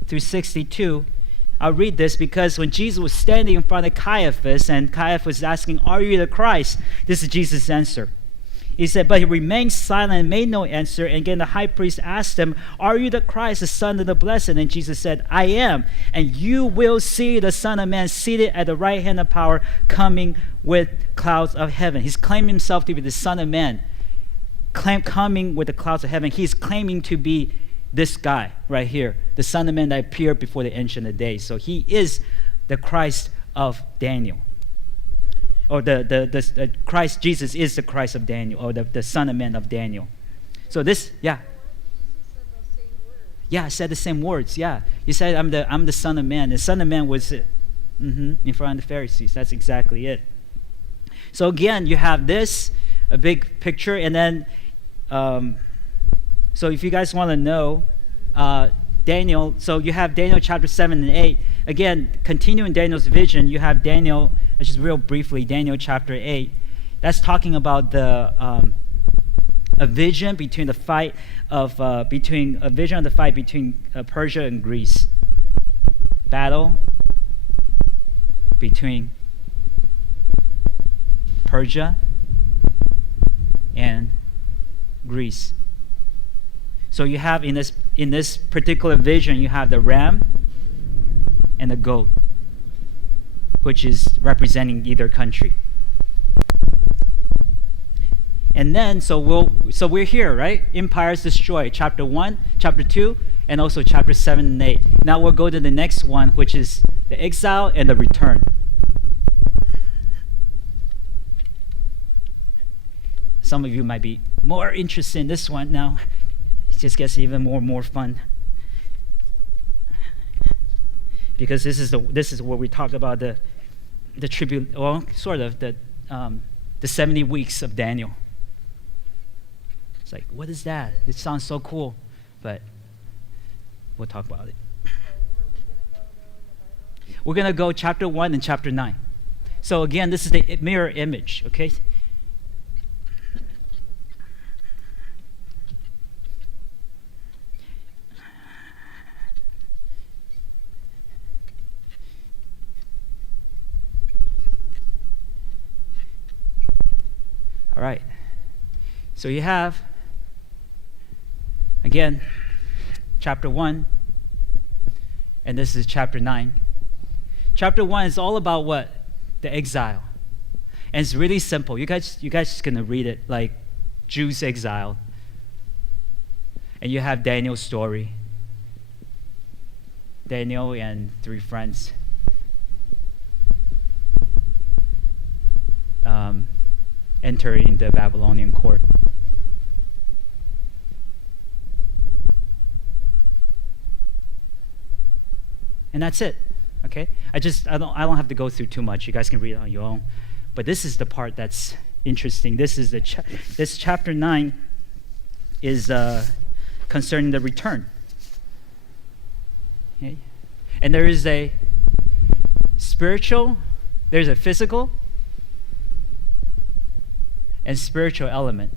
through 62. I'll read this because when Jesus was standing in front of Caiaphas, and Caiaphas was asking, "Are you the Christ?" This is Jesus' answer. He said, but he remained silent and made no answer. And again, the high priest asked him, "Are you the Christ, the Son of the Blessed?" And Jesus said, "I am. And you will see the Son of Man seated at the right hand of power, coming with clouds of heaven." He's claiming himself to be the Son of Man, coming with the clouds of heaven. He's claiming to be this guy right here, the Son of Man that appeared before the Ancient of Days. So he is the Christ of Daniel. Or the Christ, Jesus is the Christ of Daniel, or the Son of Man of Daniel. So this, yeah. Yeah, I said the same words, yeah. He said, I'm the Son of Man. The Son of Man was in front of the Pharisees. That's exactly it. So again, you have this, a big picture, and then, so if you guys want to know, Daniel, so you have Daniel chapter 7 and 8. Again, continuing Daniel's vision, you have Daniel, just real briefly, Daniel chapter 8. That's talking about a vision between the fight of between Persia and Greece. Battle between Persia and Greece. So you have in this particular vision, you have the ram and the goat, which is representing either country. And then, so we're here, right? Empires destroyed, chapter 1, chapter 2, and also chapter 7 and 8. Now we'll go to the next one, which is the exile and the return. Some of you might be more interested in this one now. It just gets even more fun. Because this is where we talk about the tribute, well, sort of the 70 weeks of Daniel. It's like, what is that? It sounds so cool, but we'll talk about it. We're gonna go chapter 1 and chapter 9. So again, this is the mirror image, okay? All right. So you have, again, chapter 1, and this is chapter 9. Chapter 1 is all about what? The exile. And it's really simple. You guys just gonna read it like Jews exile. And you have Daniel's story. Daniel and 3 friends. Entering the Babylonian court. And that's it. Okay? I don't have to go through too much. You guys can read it on your own. But this is the part that's interesting. This is this chapter 9 is concerning the return. Okay? And there is a spiritual, there's a physical, and spiritual element.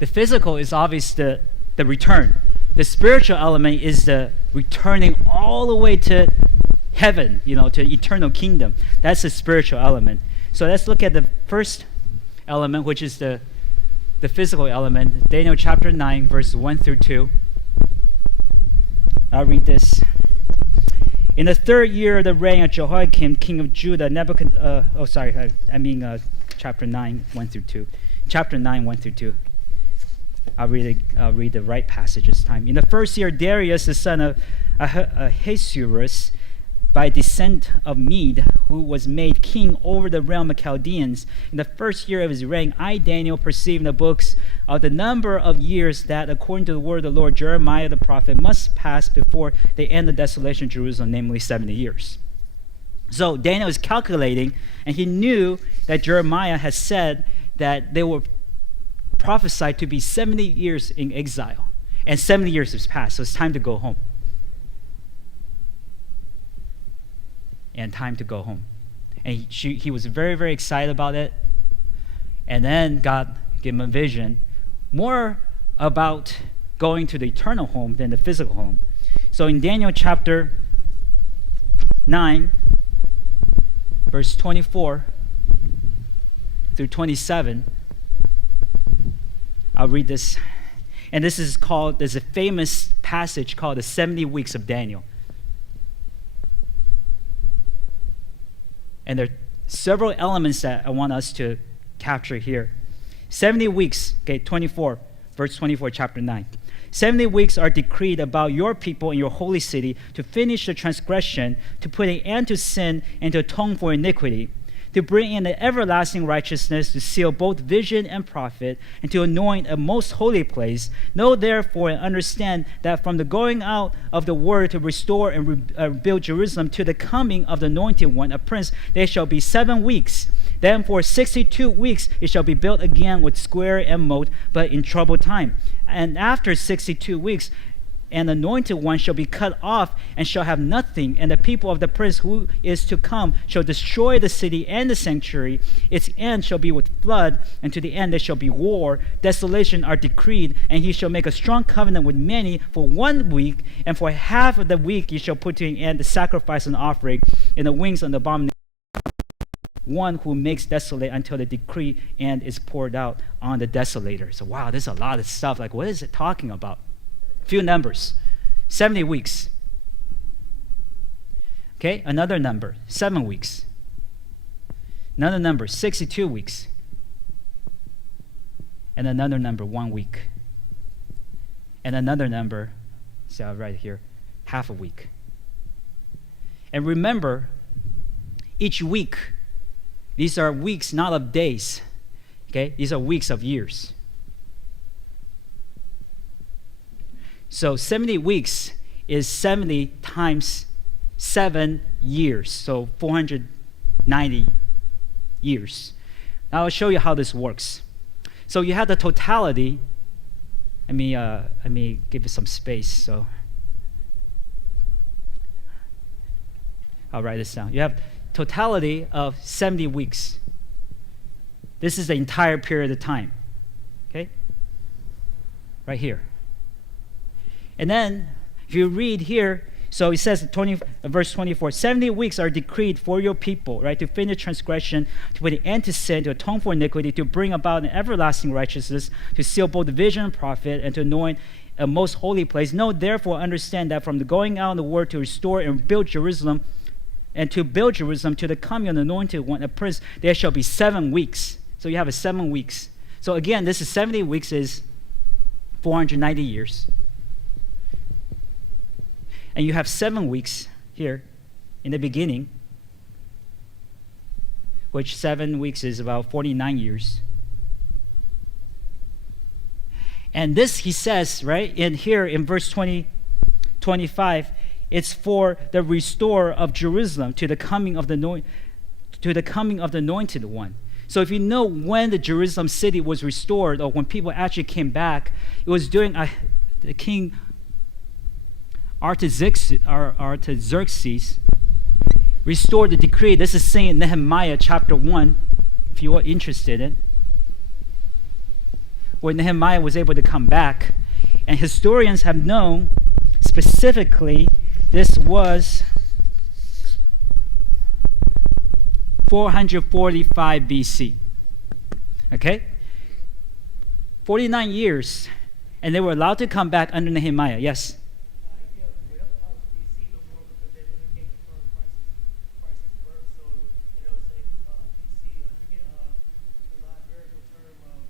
The physical is obvious, the return. The spiritual element is the returning all the way to heaven, to eternal kingdom. That's the spiritual element. So let's look at the first element, which is the the physical element, Daniel chapter 9, verse 1 through 2. I'll read this. In the third year of the reign of Jehoiakim, king of Judah, chapter 9, 1 through 2. Chapter 9, 1 through 2. I'll read the right passage this time. In the first year, Darius, the son of Ahasuerus, by descent of Mede, who was made king over the realm of Chaldeans, in the first year of his reign, I, Daniel, perceived in the books of the number of years that, according to the word of the Lord, Jeremiah the prophet must pass before they end the desolation of Jerusalem, namely 70 years. So Daniel is calculating, and he knew that Jeremiah has said that they were prophesied to be 70 years in exile, and 70 years has passed, so it's time to go home. And time to go home. And he was very, very excited about it. And then God gave him a vision more about going to the eternal home than the physical home. So in Daniel chapter 9, verse 24 through 27, I'll read this. And there's a famous passage called the 70 weeks of Daniel. And there are several elements that I want us to capture here. 70 weeks, okay, 24, verse 24, chapter 9. 70 weeks are decreed about your people in your holy city to finish the transgression, to put an end to sin, and to atone for iniquity, to bring in the everlasting righteousness, to seal both vision and prophet, and to anoint a most holy place. Know therefore and understand that from the going out of the word to restore and rebuild Jerusalem to the coming of the anointed one, a prince, there shall be 7 weeks. Then for 62 weeks it shall be built again with square and moat, but in troubled time. And after 62 weeks, an anointed one shall be cut off and shall have nothing, and the people of the prince who is to come shall destroy the city and the sanctuary. Its end shall be with flood, and to the end there shall be war. Desolation are decreed, and he shall make a strong covenant with many for 1 week, and for half of the week he shall put to an end the sacrifice and offering in the wings of the abomination. One who makes desolate until the decree and is poured out on the desolator. So wow, there's a lot of stuff. Like, what is it talking about? Few numbers. 70 weeks. Okay, another number, 7 weeks. Another number, 62 weeks. And another number, 1 week. And another number, see right here, half a week. And remember, each week, these are weeks not of days. Okay, these are weeks of years. So 70 weeks is 70 times 7 years, so 490 years. Now I'll show you how this works. So you have the totality. Let me give it some space. So I'll write this down. You have totality of 70 weeks. This is the entire period of time. Okay? Right here. And then, if you read here, so it says, verse 24, 70 weeks are decreed for your people, right, to finish transgression, to put an end to sin, to atone for iniquity, to bring about an everlasting righteousness, to seal both the vision and prophet, and to anoint a most holy place. Know, therefore, understand that from the going out of the word to restore and build Jerusalem, and to build Jerusalem to the coming of the anointed one, a prince, there shall be 7 weeks. So you have 7 weeks. So again, this is 70 weeks is 490 years. And you have 7 weeks here in the beginning, which 7 weeks is about 49 years. And this, he says, right, in verse 25, it's for the restorer of Jerusalem to the coming of the anointed one. So if you know when the Jerusalem city was restored, or when people actually came back, it was during the king Artaxerxes restored the decree. This is seen in Nehemiah chapter 1, if you are interested in, where Nehemiah was able to come back. And historians have known specifically this was 445 BC. Okay? 49 years. And they were allowed to come back under Nehemiah. Yes? Yeah, they don't call it BC no more because they really can't confirm Christ's birth, so they don't say BC. I forget the librarian term of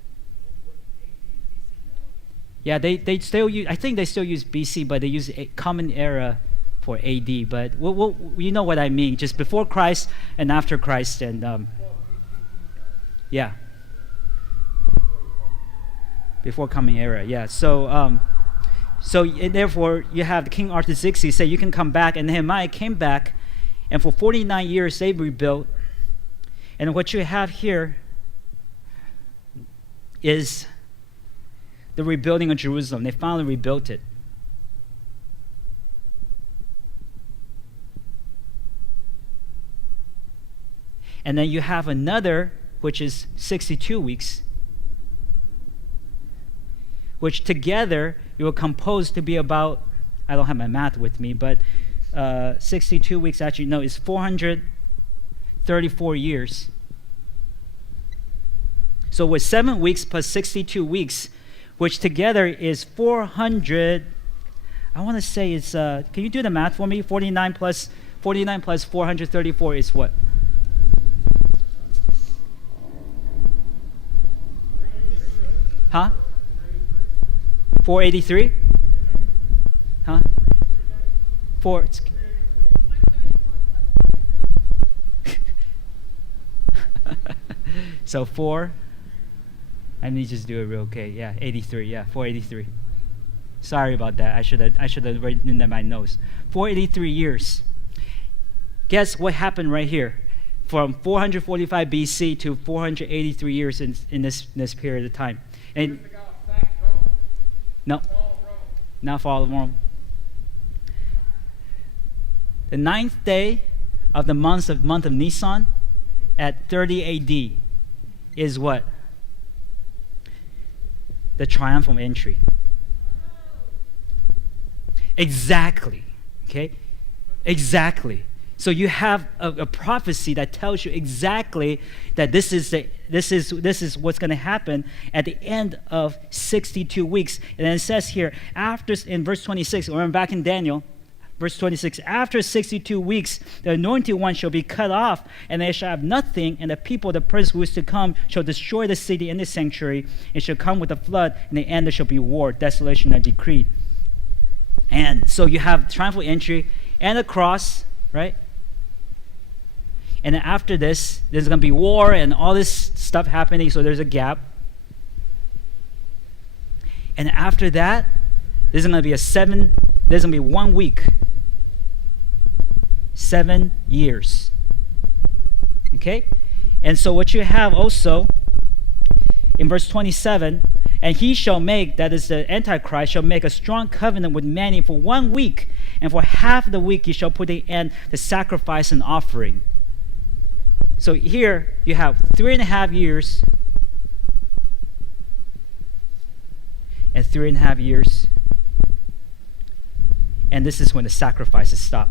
what AD is BC now. Yeah, they still use, I think they still use BC, but they use a common era for AD. But you know what I mean, just before Christ and after Christ. And yeah. Before coming era, yeah. So and therefore you have King Artaxerxes say you can come back, and Nehemiah came back, and for 49 years they rebuilt. And what you have here is the rebuilding of Jerusalem. They finally rebuilt it. And then you have another, which is 62 weeks, which together you will compose to be about, I don't have my math with me, but 62 weeks actually, no, it's 434 years. So with 7 weeks plus 62 weeks, which together is 400, I want to say it's, can you do the math for me? 49 plus 434 is what? Huh? 483? Huh? 4. 134 So 4. Let me just do it real quick. Yeah, 83. Yeah, 483. Sorry about that. I should have written in my notes. 483 years. Guess what happened right here? From 445 BC to 483 years in this period of time. And no, not fall of Rome. The 9th day of the month of Nisan at 30 AD is what? The triumphal entry. Exactly. Okay? Exactly. So you have a prophecy that tells you exactly that this is what's going to happen at the end of 62 weeks. And then it says here, after, in verse 26, remember back in Daniel, verse 26, after 62 weeks, the anointed one shall be cut off, and they shall have nothing, and the people, the prince who is to come, shall destroy the city and the sanctuary, and shall come with a flood, and the end there shall be war, desolation, and decree. And so you have triumphal entry and a cross, right? And then after this, there's going to be war and all this stuff happening, so there's a gap. And after that, there's going to be 1 week. 7 years. Okay? And so what you have also in verse 27, and he shall make, that is the Antichrist, shall make a strong covenant with many for 1 week, and for half the week he shall put an end to sacrifice and offering. So here you have 3.5 years and 3.5 years. And this is when the sacrifices stop.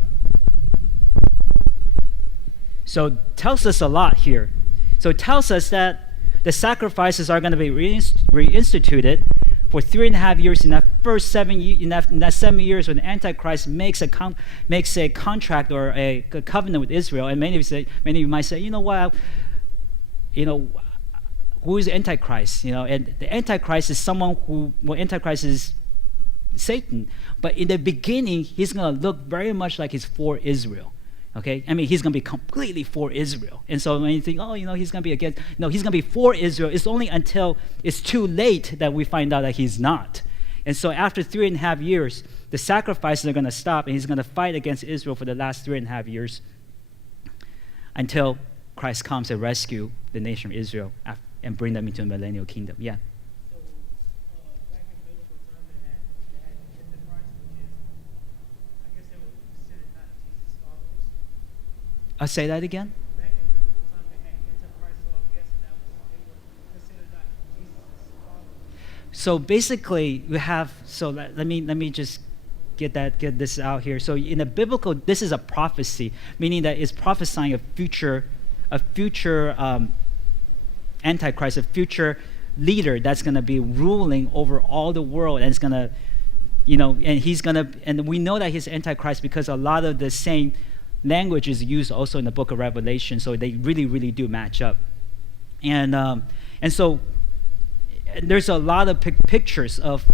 So it tells us a lot here. So it tells us that the sacrifices are going to be reinstituted for 3.5 years in that first 7 years. In that 7 years, when the Antichrist makes a contract or a covenant with Israel, and many of you might say, who is the Antichrist? And the Antichrist is someone Antichrist is Satan. But in the beginning, he's going to look very much like he's for Israel. Okay? I mean, he's going to be completely for Israel. And so when you think, he's going to be against, no, he's going to be for Israel. It's only until it's too late that we find out that he's not. And so after 3.5 years, the sacrifices are going to stop, and he's going to fight against Israel for the last 3.5 years until Christ comes to rescue the nation of Israel and bring them into the millennial kingdom. Yeah. So back in biblical time, they had Antichrist, which is, I guess they would consider not Jesus' followers. Say that again? Back in biblical time, they had Antichrist, so I'm guessing they were considered not Jesus' followers. So basically, we have. So let me just get this out here. So in the biblical, this is a prophecy, meaning that it's prophesying a future Antichrist, a future leader that's going to be ruling over all the world, and it's going to, and we know that he's Antichrist because a lot of the same language is used also in the book of Revelation, so they really, really do match up. And so there's a lot of pictures of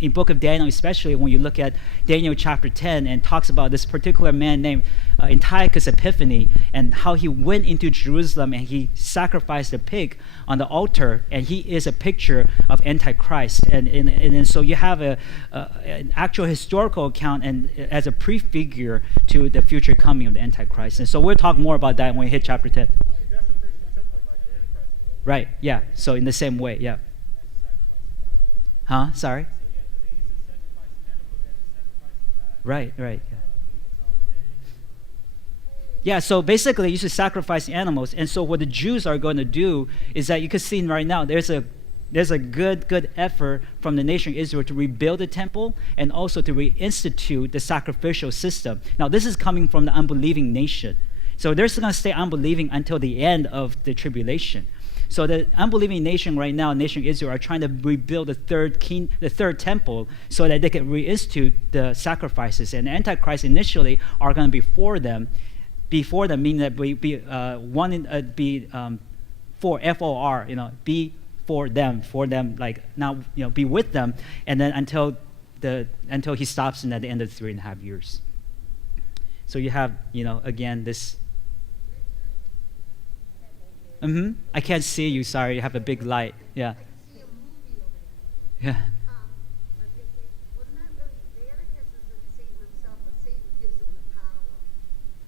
in book of Daniel, especially when you look at Daniel chapter 10 and talks about this particular man named Antiochus Epiphanes, and how he went into Jerusalem and he sacrificed a pig on the altar, and he is a picture of Antichrist. And so you have an actual historical account and as a prefigure to the future coming of the Antichrist. And so we'll talk more about that when we hit chapter 10. That's a Christian temple like the Antichrist will. Right, yeah. So in the same way, yeah. Huh? Sorry? Right. Yeah. Yeah, so basically, you should sacrifice animals. And so what the Jews are going to do is that you can see right now, there's a good effort from the nation of Israel to rebuild the temple and also to reinstitute the sacrificial system. Now, this is coming from the unbelieving nation. So they're going to stay unbelieving until the end of the tribulation. So the unbelieving nation right now, nation of Israel, are trying to rebuild the third temple so that they can reinstitute the sacrifices. And the Antichrist initially are going to be for them, meaning that for F-O-R, be for them, like now, be with them, and then until he stops in at the end of 3.5 years. So you have, again, this. I can't see you. Sorry, you have a big light. Yeah. I can see a movie over there. Yeah. I was going to say, well, not really. The Antichrist isn't Satan himself, but Satan gives him the power.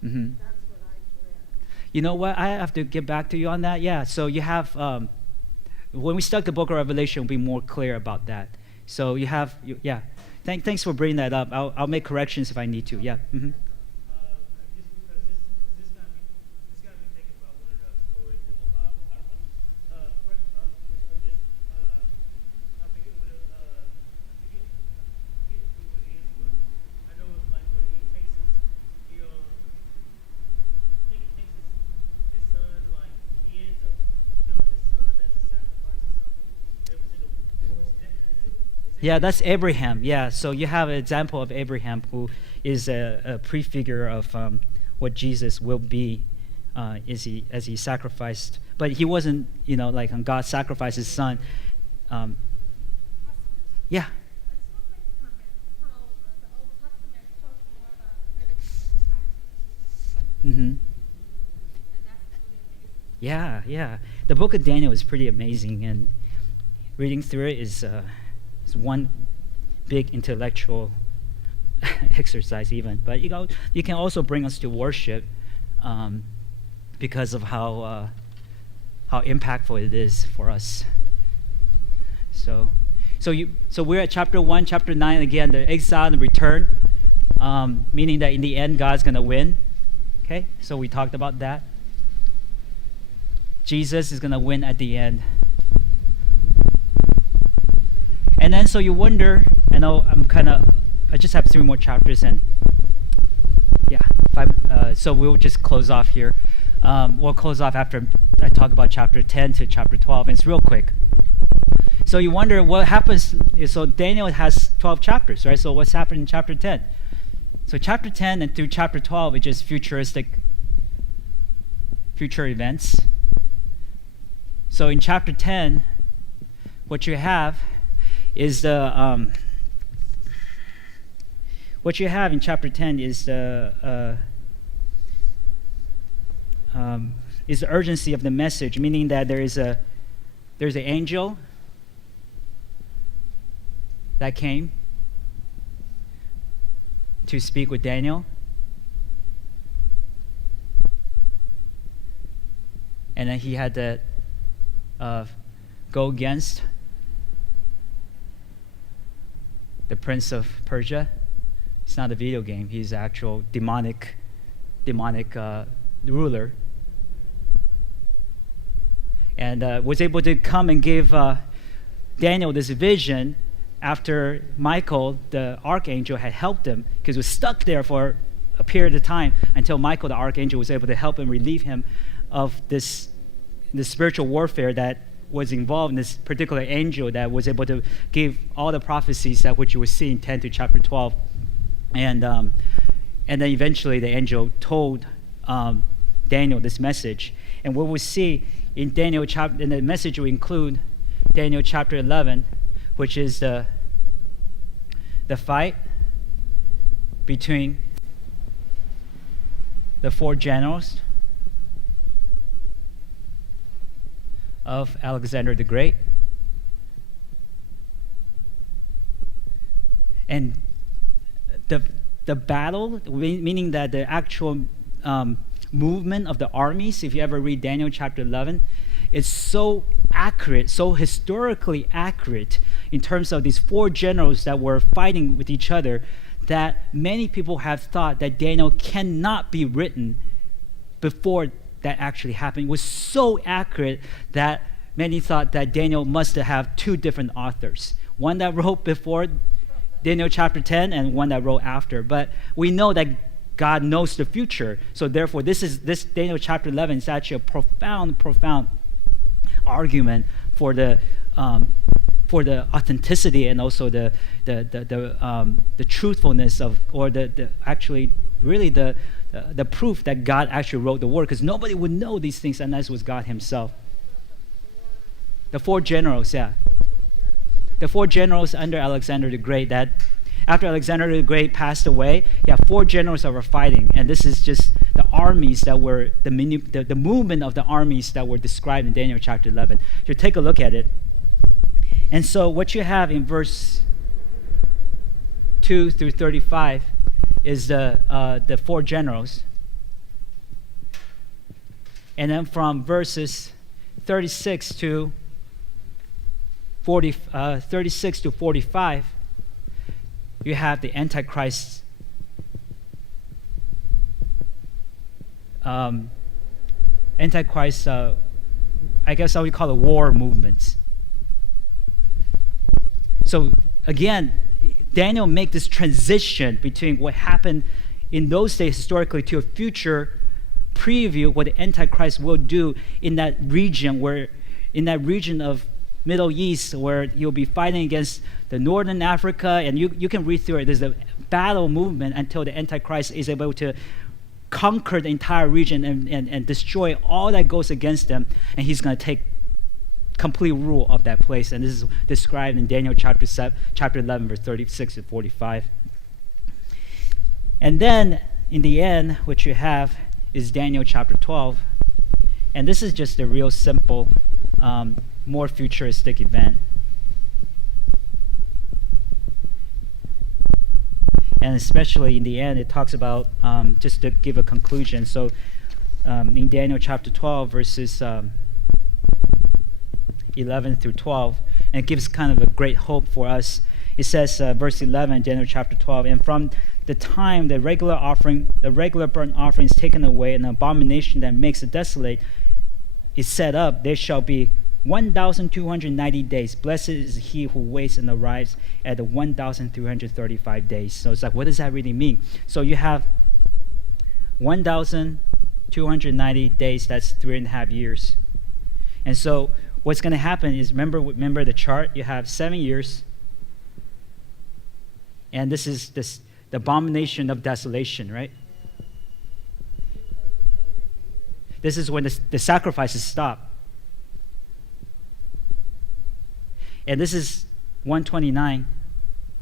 That's what I read. You know what? I have to get back to you on that. Yeah. So you have, when we study the book of Revelation, we'll be more clear about that. So you have, yeah. Thanks for bringing that up. I'll make corrections if I need to. Yeah. Just because this got me thinking about one of the stories in the Bible. I forget what it, I forget who it is, but I know it's like when he takes his son, like he ends up killing his son as a sacrifice or something. It was in the wars. Yeah, that's Abraham. Yeah, so you have an example of Abraham, who is a prefigure of what Jesus will be as he sacrificed. But he wasn't, like when God sacrificed his son. Yeah. I just want to make a comment. So the Old Testament talks more about Christ, and that's really amazing. Yeah. The book of Daniel is pretty amazing, and reading through it is one big intellectual exercise even. But you can also bring us to worship because of how impactful it is for us. So we're at chapter 1, chapter 9 again, the exile and the return, meaning that in the end God's going to win. Okay, so we talked about that. Jesus is going to win at the end. And then so you wonder, I know I just have 3 more chapters, and so we'll just close off here. We'll close off after I talk about chapter 10 to chapter 12, and it's real quick. So you wonder what happens. So Daniel has 12 chapters, right? So what's happened in chapter 10? So chapter 10 and through chapter 12 is just future events. So in chapter 10, what you have is the what you have in chapter 10 is the urgency of the message, meaning that there's an angel that came to speak with Daniel, and then he had to go against the prince of Persia. It's not a video game. He's an actual demonic ruler, and was able to come and give Daniel this vision after Michael, the archangel, had helped him, because he was stuck there for a period of time until Michael, the archangel, was able to help him, relieve him of this spiritual warfare that was involved in this particular angel that was able to give all the prophecies that which you will see in 10 to chapter 12. And then eventually the angel told Daniel this message. And what we see in Daniel chapter, in the message will include Daniel chapter 11, which is the fight between the 4 generals of Alexander the Great. And the battle, meaning that the actual movement of the armies, if you ever read Daniel chapter 11, is so accurate, so historically accurate in terms of these 4 generals that were fighting with each other, that many people have thought that Daniel cannot be written before that actually happened. It was so accurate that many thought that Daniel must have 2 different authors, one that wrote before Daniel chapter 10 and one that wrote after. But we know that God knows the future, so therefore this Daniel chapter 11 is actually a profound argument for the authenticity and also the truthfulness of, or the actually really the proof that God actually wrote the word, because nobody would know these things unless it was God himself. The 4 generals, yeah. The 4 generals under Alexander the Great, that after Alexander the Great passed away, 4 generals that were fighting. And this is just the armies that were, the movement of the armies that were described in Daniel chapter 11. So take a look at it. And so what you have in verse 2 through 35 is the 4 generals. And then from verses 36 to 45, you have the Antichrist I guess I would call it war movements. So again, Daniel make this transition between what happened in those days historically to a future preview what the Antichrist will do in that region of Middle East, where you'll be fighting against the Northern Africa, and you can read through it. There's a battle movement until the Antichrist is able to conquer the entire region and destroy all that goes against them, and he's going to take complete rule of that place. And this is described in Daniel chapter 11, verse 36 to 45. And then, in the end, what you have is Daniel chapter 12. And this is just a real simple, more futuristic event. And especially in the end, it talks about, just to give a conclusion. So in Daniel chapter 12, verses 11 through 12, and it gives kind of a great hope for us. It says, verse 11, Daniel chapter 12, and from the time the regular burnt offering is taken away, and the abomination that makes it desolate is set up, there shall be 1,290 days. Blessed is he who waits and arrives at the 1,335 days. So it's like, what does that really mean? So you have 1,290 days, that's 3.5 years. And so what's going to happen is, remember the chart, you have 7 years, and this is the abomination of desolation, right? This is when the sacrifices stop. And this is 129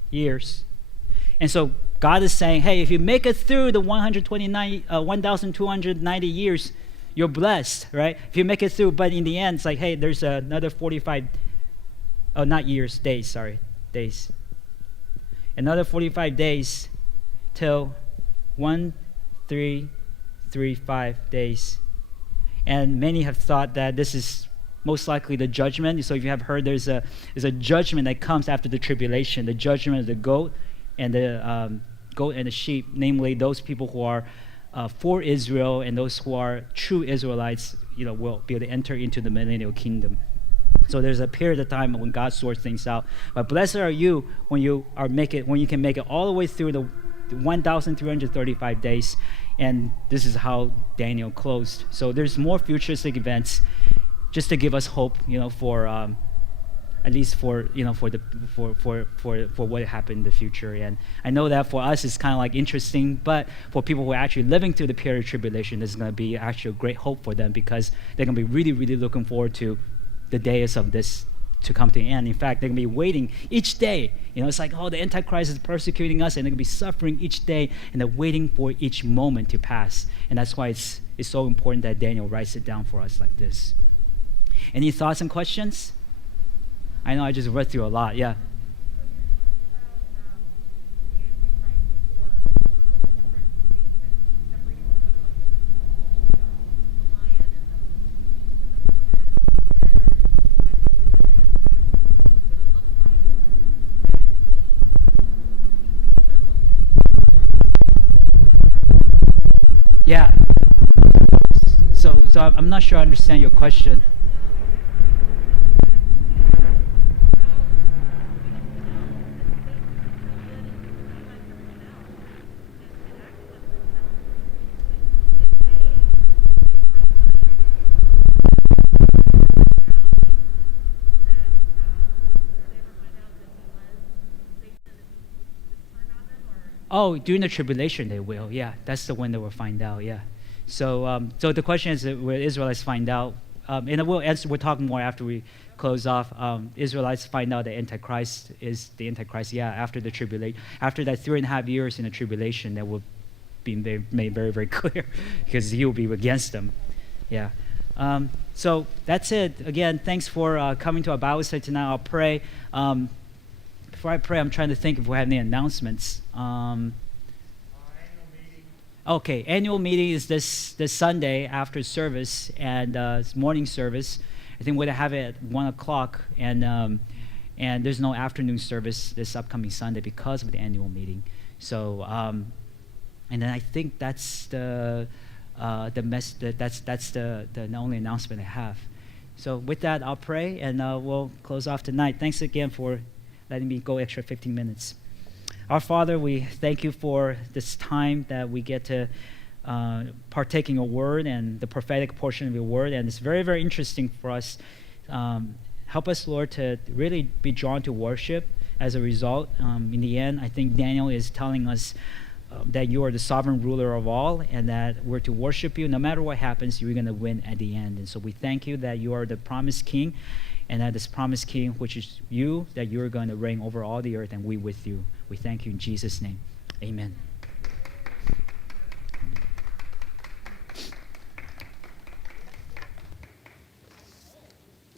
years. And so God is saying, hey, if you make it through the 1,290 years, you're blessed, right? If you make it through, but in the end, it's like, hey, there's another 45, days. Another 45 days till 1,335 days. And many have thought that this is most likely the judgment. So if you have heard, there's a judgment that comes after the tribulation, the judgment of the goat and the sheep, namely those people who are for Israel and those who are true Israelites, will be able to enter into the millennial kingdom. So there's a period of time when God sorts things out. But blessed are you when you can make it all the way through the 1,335 days. And this is how Daniel closed. So there's more futuristic events just to give us hope, for at least for for the for what happened in the future. And I know that for us it's kind of like interesting, but for people who are actually living through the period of tribulation, there's going to be actually a great hope for them, because they're going to be really, really looking forward to the days of this to come to an end. In fact, they're going to be waiting each day. It's like, oh, the Antichrist is persecuting us, and they're going to be suffering each day, and they're waiting for each moment to pass. And that's why it's so important that Daniel writes it down for us like this. Any thoughts and questions? I know I just read through a lot. Yeah. Yeah. So I'm not sure I understand your question. Oh, during the tribulation they will. Yeah, that's the one they will find out. Yeah. So the question is, will Israelites find out? And we'll answer. We'll talk more after we close off. Israelites find out the Antichrist is the Antichrist. Yeah, after the tribulation, after that 3.5 years in the tribulation, that will be made very, very clear, because he will be against them. Yeah. So that's it. Again, thanks for coming to our Bible study tonight. I'll pray. Before I pray, I'm trying to think if we have any announcements. Annual meeting. Okay, annual meeting is this Sunday after service, and it's morning service. I think we're going to have it at 1 o'clock, and there's no afternoon service this upcoming Sunday because of the annual meeting. So, and then I think that's the only announcement I have. So with that, I'll pray, and we'll close off tonight. Thanks again for letting me go extra 15 minutes. Our Father, we thank you for this time that we get to partake in your word and the prophetic portion of your word, and it's very, very interesting for us. Help us, Lord, to really be drawn to worship as a result. In the end, I think Daniel is telling us that you are the sovereign ruler of all, and that we're to worship you. No matter what happens, you're going to win at the end. And so we thank you that you are the promised king, and that this promised king, which is you, that you're going to reign over all the earth, and we with you. We thank you in Jesus' name. Amen.